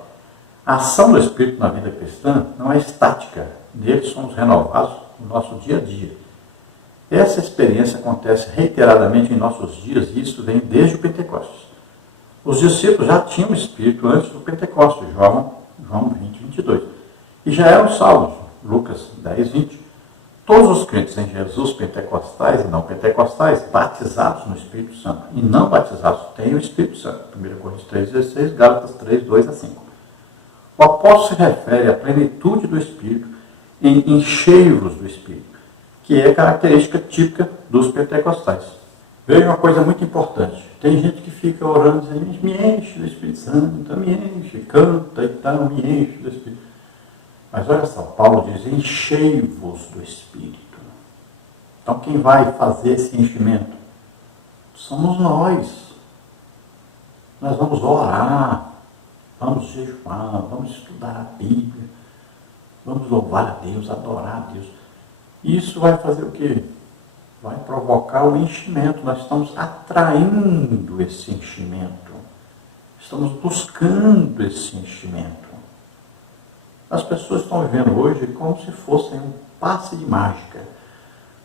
A ação do Espírito na vida cristã não é estática. Nele somos renovados no nosso dia a dia. Essa experiência acontece reiteradamente em nossos dias e isso vem desde o Pentecostes. Os discípulos já tinham o Espírito antes do Pentecostes, João 20, 22. E já eram salvos, Lucas 10, 20. Todos os crentes em Jesus, pentecostais e não pentecostais, batizados no Espírito Santo e não batizados, têm o Espírito Santo. 1 Coríntios 3, 16, Gálatas 3, 2 a 5. O apóstolo se refere à plenitude do Espírito em enchei-vos do Espírito, que é característica típica dos pentecostais. Veja uma coisa muito importante. Tem gente que fica orando dizendo, me enche do Espírito Santo, me enche, canta e tal, me enche do Espírito. Mas olha só, Paulo diz, enchei-vos do Espírito. Então quem vai fazer esse enchimento? Somos nós. Nós vamos orar, vamos jejuar, vamos estudar a Bíblia, vamos louvar a Deus, adorar a Deus. Isso vai fazer o quê? Vai provocar o enchimento. Nós estamos atraindo esse enchimento. Estamos buscando esse enchimento. As pessoas estão vivendo hoje como se fossem um passe de mágica.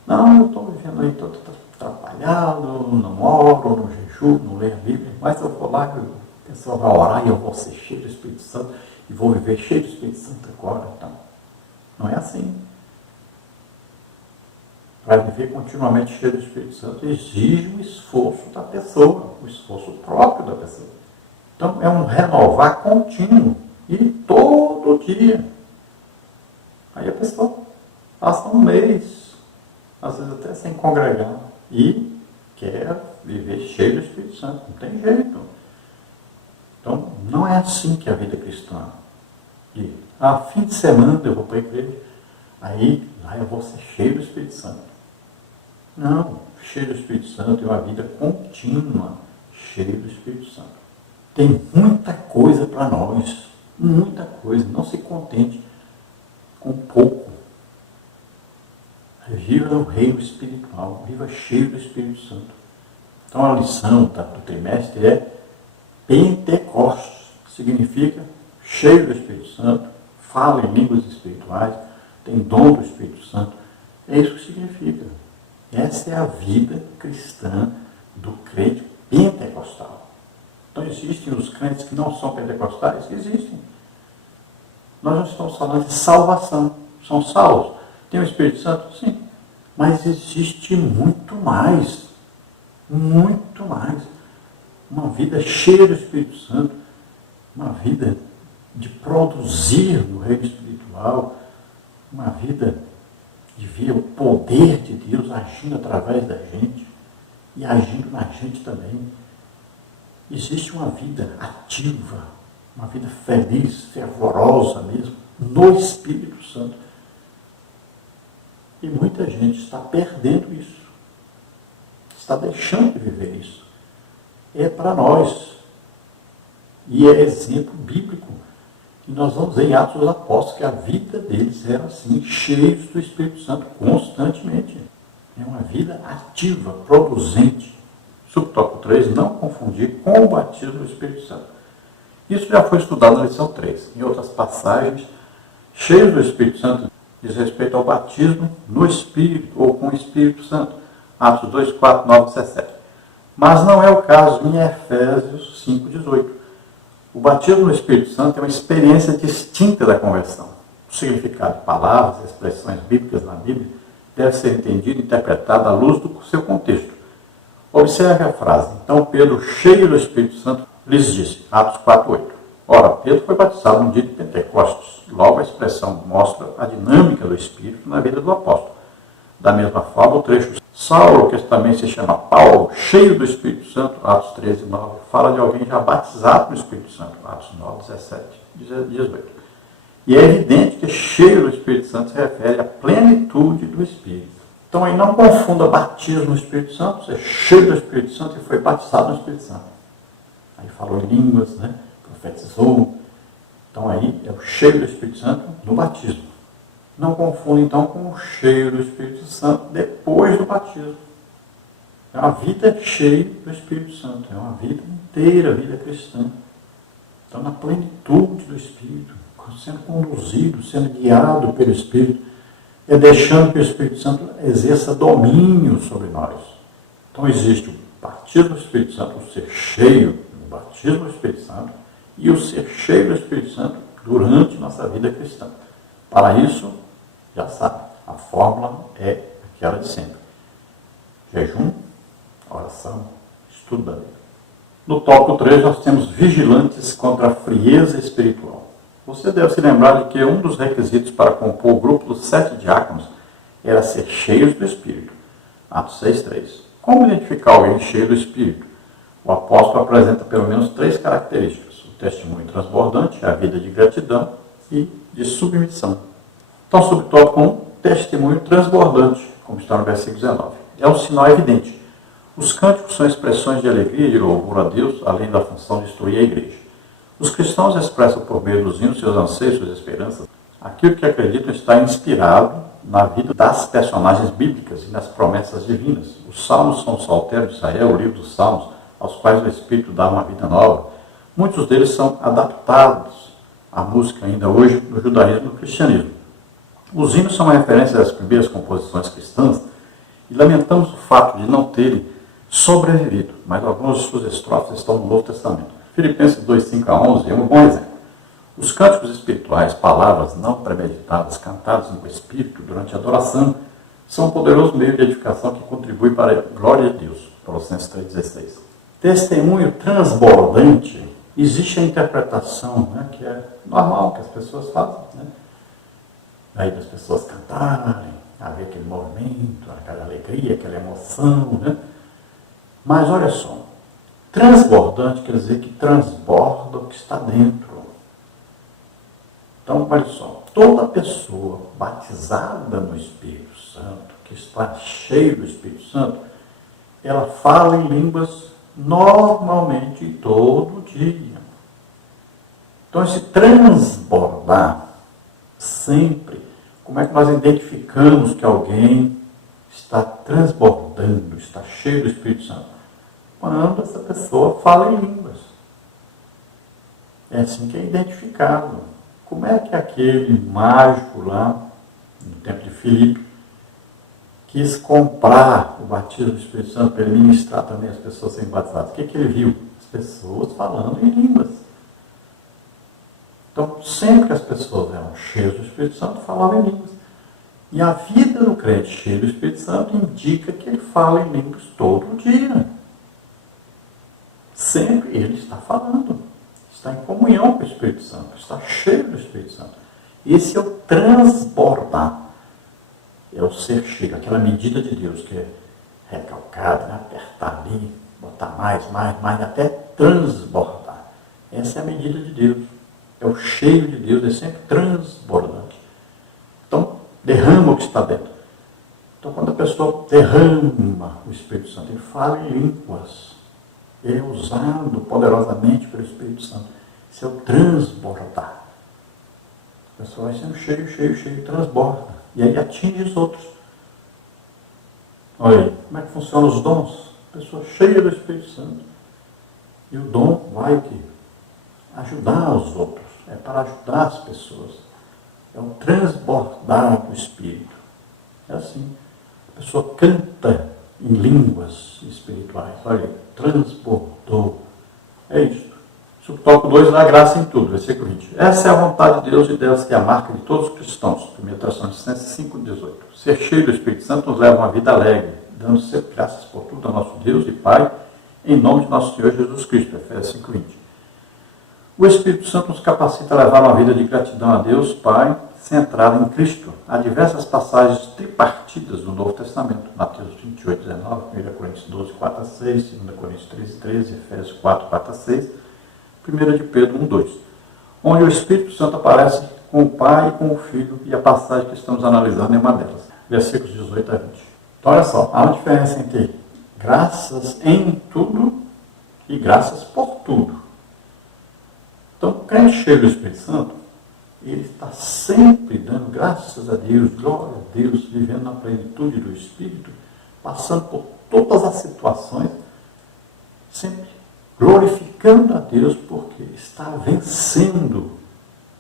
Não, eu estou vivendo aí, estou atrapalhado, não oro, não jejuo, não leio a Bíblia, mas eu vou lá, a pessoa vai orar e eu vou ser cheio do Espírito Santo e vou viver cheio do Espírito Santo agora. Então, não é assim. Para viver continuamente cheio do Espírito Santo exige um esforço da pessoa, o esforço próprio da pessoa. Então é um renovar contínuo e todo dia. Aí a pessoa passa um mês, às vezes até sem congregar, e quer viver cheio do Espírito Santo. Não tem jeito. Então não é assim que é a vida cristã. E fim de semana eu vou para a igreja, aí lá eu vou ser cheio do Espírito Santo. Não, cheio do Espírito Santo é uma vida contínua, cheio do Espírito Santo. Tem muita coisa para nós, muita coisa. Não se contente com pouco. Viva o reino espiritual, viva cheio do Espírito Santo. Então a lição do trimestre é Pentecostes, significa cheio do Espírito Santo, fala em línguas espirituais, tem dom do Espírito Santo. É isso que significa. Essa é a vida cristã do crente pentecostal. Então existem os crentes que não são pentecostais? Existem. Nós não estamos falando de salvação. São salvos. Tem o Espírito Santo? Sim. Mas existe muito mais. Muito mais. Uma vida cheia do Espírito Santo uma vida de produzir no reino espiritual, uma vida de ver o poder de Deus agindo através da gente e agindo na gente também. Existe uma vida ativa, uma vida feliz, fervorosa mesmo, no Espírito Santo. E muita gente está perdendo isso, está deixando de viver isso. É para nós. E é exemplo bíblico. E nós vamos ver em Atos dos Apóstolos que a vida deles era assim, cheios do Espírito Santo constantemente. É uma vida ativa, produzente. Subtópico 3, não confundir com o batismo do Espírito Santo. Isso já foi estudado na lição 3. Em outras passagens, cheios do Espírito Santo diz respeito ao batismo no Espírito ou com o Espírito Santo. Atos 2, 4, 9, 17. Mas não é o caso em Efésios 5, 18. O batismo no Espírito Santo é uma experiência distinta da conversão. O significado de palavras, expressões bíblicas na Bíblia deve ser entendido e interpretado à luz do seu contexto. Observe a frase. Então Pedro, cheio do Espírito Santo, lhes disse, Atos 4, 8. Ora, Pedro foi batizado no dia de Pentecostes. Logo a expressão mostra a dinâmica do Espírito na vida do apóstolo. Da mesma forma, o trecho Saulo, que também se chama Paulo, cheio do Espírito Santo, Atos 13, 9, fala de alguém já batizado no Espírito Santo, Atos 9, 17, 18. E é evidente que cheio do Espírito Santo se refere à plenitude do Espírito. Então aí não confunda batismo no Espírito Santo, você é cheio do Espírito Santo e foi batizado no Espírito Santo. Aí falou em línguas, né? Profetizou. Então aí é o cheio do Espírito Santo no batismo. Não confunda então com o cheio do Espírito Santo depois do batismo. É uma vida cheia do Espírito Santo, é uma vida inteira, vida cristã. Então na plenitude do Espírito, sendo conduzido, sendo guiado pelo Espírito, é deixando que o Espírito Santo exerça domínio sobre nós. Então existe o batismo do Espírito Santo, o ser cheio do batismo do Espírito Santo e o ser cheio do Espírito Santo durante nossa vida cristã. Para isso, já sabe, a fórmula é aquela de sempre. Jejum, oração, estudo da Bíblia. No tópico 3 nós temos vigilantes contra a frieza espiritual. Você deve se lembrar de que um dos requisitos para compor o grupo dos 7 diáconos era ser cheios do Espírito. Atos 6:3. Como identificar alguém cheio do Espírito? O apóstolo apresenta pelo menos 3 características. O testemunho transbordante, a vida de gratidão e de submissão. Então, subtópico 1, testemunho transbordante, como está no versículo 19. É um sinal evidente. Os cânticos são expressões de alegria e de louvor a Deus, além da função de instruir a igreja. Os cristãos expressam por meio dos hinos seus anseios, suas esperanças. Aquilo que acreditam está inspirado na vida das personagens bíblicas e nas promessas divinas. Os salmos são o saltério de Israel, o livro dos salmos, aos quais o Espírito dá uma vida nova. Muitos deles são adaptados à música ainda hoje no judaísmo e no cristianismo. Os hinos são uma referência das primeiras composições cristãs e lamentamos o fato de não terem sobrevivido, mas algumas de suas estrofes estão no Novo Testamento. Filipenses 2, 5 a 11 é um bom exemplo. Os cânticos espirituais, palavras não premeditadas, cantadas no Espírito durante a adoração, são um poderoso meio de edificação que contribui para a glória de Deus. Colossenses 3,16. Testemunho transbordante, existe a interpretação, né, que é normal, que as pessoas fazem, né? Aí das pessoas cantarem, haver aquele movimento, aquela alegria, aquela emoção, né? Mas olha só, transbordante quer dizer que transborda o que está dentro. Então, olha só, toda pessoa batizada no Espírito Santo, que está cheia do Espírito Santo, ela fala em línguas normalmente todo dia. Então, esse transbordar, sempre, como é que nós identificamos que alguém está transbordando, está cheio do Espírito Santo? Quando essa pessoa fala em línguas. É assim que é identificado. Como é que aquele mágico lá, no tempo de Filipe, quis comprar o batismo do Espírito Santo para ele ministrar também as pessoas serem batizadas? O que ele viu? As pessoas falando em línguas. Então, sempre que as pessoas eram cheias do Espírito Santo, falavam em línguas. E a vida do crente cheio do Espírito Santo indica que ele fala em línguas todo dia. Sempre ele está falando, está em comunhão com o Espírito Santo, está cheio do Espírito Santo. Esse é o transbordar, é o ser cheio, aquela medida de Deus que é recalcada, né? Apertar ali, botar mais, até transbordar. Essa é a medida de Deus, é o cheio de Deus, é sempre transbordante. Então, derrama o que está dentro. Então, quando a pessoa derrama o Espírito Santo, ele fala em línguas, é usado poderosamente pelo Espírito Santo. Isso é o transbordar. A pessoa vai sendo cheio, transborda. E aí atinge os outros. Olha aí, como é que funcionam os dons? A pessoa cheia do Espírito Santo. E o dom vai o quê? Ajudar os outros. É para ajudar as pessoas. É o transbordar do Espírito. É assim. A pessoa canta em línguas espirituais. Olha aí, transbordou. É isso. Subtópico 2, dá graça em tudo, versículo 20. Essa é a vontade de Deus e Deus que é a marca de todos os cristãos. 1 Tessalonicenses 5,18. Ser cheio do Espírito Santo nos leva a uma vida alegre, dando sempre graças por tudo ao nosso Deus e Pai, em nome de nosso Senhor Jesus Cristo. Efésios 5,20. O Espírito Santo nos capacita a levar uma vida de gratidão a Deus, Pai, centrada em Cristo. Há diversas passagens tripartidas no Novo Testamento. Mateus 28,19, 1 Coríntios 12, 4-6, 2 Coríntios 13, Efésios 4, 4-6, 1 de Pedro 1,2, onde o Espírito Santo aparece com o Pai e com o Filho, e a passagem que estamos analisando é uma delas, versículos 18 a 20. Então, olha só, há uma diferença entre graças em tudo e graças por tudo. Então, o crente cheio do Espírito Santo, ele está sempre dando graças a Deus, glória a Deus, vivendo na plenitude do Espírito, passando por todas as situações, sempre glorificando a Deus, porque está vencendo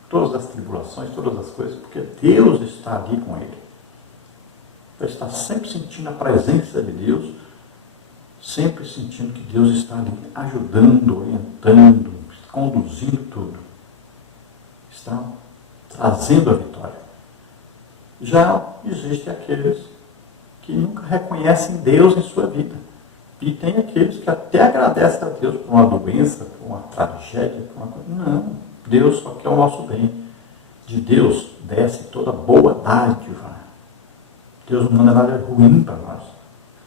todas as tribulações, todas as coisas, porque Deus está ali com ele. Ele está sempre sentindo a presença de Deus, sempre sentindo que Deus está ali ajudando, orientando, conduzindo tudo. Está trazendo a vitória. Já existem aqueles que nunca reconhecem Deus em sua vida. E tem aqueles que até agradecem a Deus por uma doença, por uma tragédia, por uma coisa. Não, Deus só quer o nosso bem. De Deus desce toda boa dádiva. Deus não manda nada ruim para nós.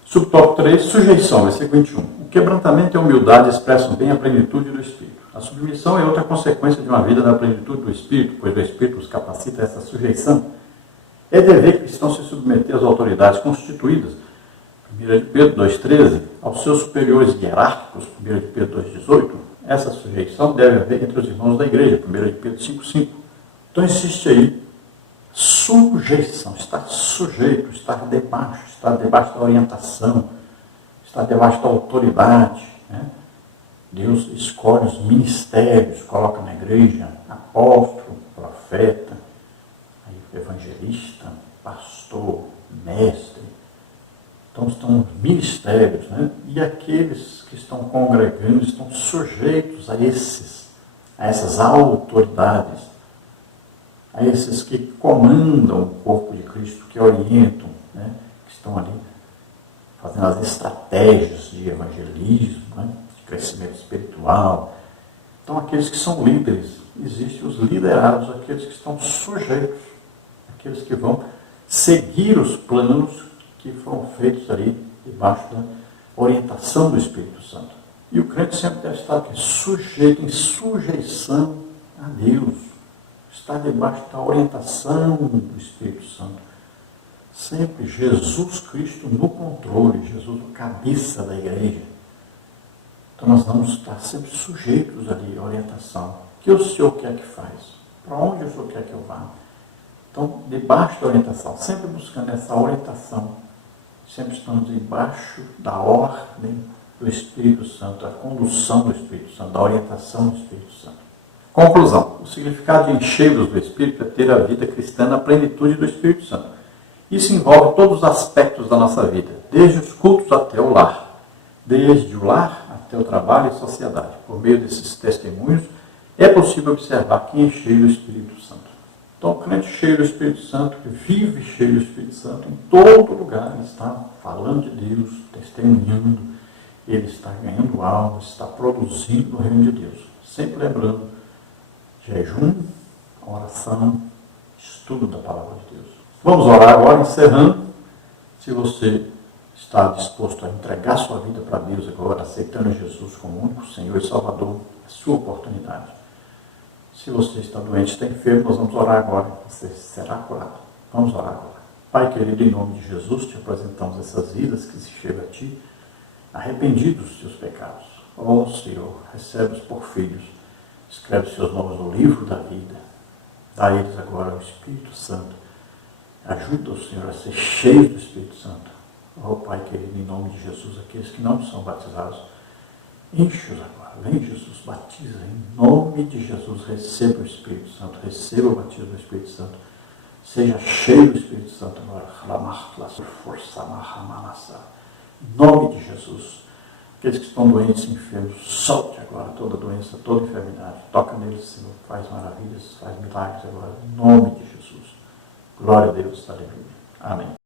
Subtópico 3, sujeição, versículo 21. O quebrantamento e a humildade expressam bem a plenitude do Espírito. A submissão é outra consequência de uma vida na plenitude do Espírito, pois o Espírito os capacita a essa sujeição. É dever cristão se submeter às autoridades constituídas, 1 de Pedro 2,13, aos seus superiores hierárquicos, 1 de Pedro 2,18, essa sujeição deve haver entre os irmãos da igreja, 1 de Pedro 5,5. Então existe aí sujeição, estar sujeito, estar debaixo da orientação, estar debaixo da autoridade. Né? Deus escolhe os ministérios, coloca na igreja apóstolo, profeta, evangelista, pastor, mestre. Então estão os ministérios, né? E aqueles que estão congregando estão sujeitos a essas autoridades, a esses que comandam o corpo de Cristo, que orientam, né? Que estão ali fazendo as estratégias de evangelismo, né? De crescimento espiritual. Então aqueles que são líderes, existem os liderados, aqueles que estão sujeitos, aqueles que vão seguir os planos que foram feitos ali debaixo da orientação do Espírito Santo. E o crente sempre deve estar aqui, sujeito, em sujeição a Deus. Está debaixo da orientação do Espírito Santo. Sempre Jesus Cristo no controle, Jesus o cabeça da igreja. Então nós vamos estar sempre sujeitos ali à orientação. O que o Senhor quer que faz? Para onde o Senhor quer que eu vá? Então, debaixo da orientação, sempre buscando essa orientação, sempre estamos debaixo da ordem do Espírito Santo, da condução do Espírito Santo, da orientação do Espírito Santo. Conclusão. O significado de encheios do Espírito é ter a vida cristã na plenitude do Espírito Santo. Isso envolve todos os aspectos da nossa vida, desde os cultos até o lar, desde o lar até o trabalho e sociedade. Por meio desses testemunhos, é possível observar quem é cheio do Espírito Santo. Então, o crente cheio do Espírito Santo, que vive cheio do Espírito Santo, em todo lugar, ele está falando de Deus, testemunhando, ele está ganhando almas, está produzindo no reino de Deus. Sempre lembrando, jejum, oração, estudo da palavra de Deus. Vamos orar agora, encerrando. Se você está disposto a entregar sua vida para Deus agora, aceitando Jesus como único Senhor e Salvador, é sua oportunidade. Se você está doente, está enfermo, nós vamos orar agora. Você será curado. Vamos orar agora. Pai querido, em nome de Jesus, te apresentamos essas vidas que se chegam a Ti, arrependidos dos seus pecados. Ó Senhor, recebe-os por filhos, escreve seus nomes no livro da vida, dá a eles agora o Espírito Santo. Ajuda o Senhor a ser cheio do Espírito Santo. Ó Pai querido, em nome de Jesus, aqueles que não são batizados, enche-os agora. Vem Jesus, batiza em nome de Jesus, receba o Espírito Santo, receba o batismo do Espírito Santo. Seja cheio do Espírito Santo agora. Em nome de Jesus. Aqueles que estão doentes, enfermos, solte agora toda doença, toda enfermidade. Toca neles, Senhor. Faz maravilhas, faz milagres agora. Em nome de Jesus. Glória a Deus. Aleluia. Amém.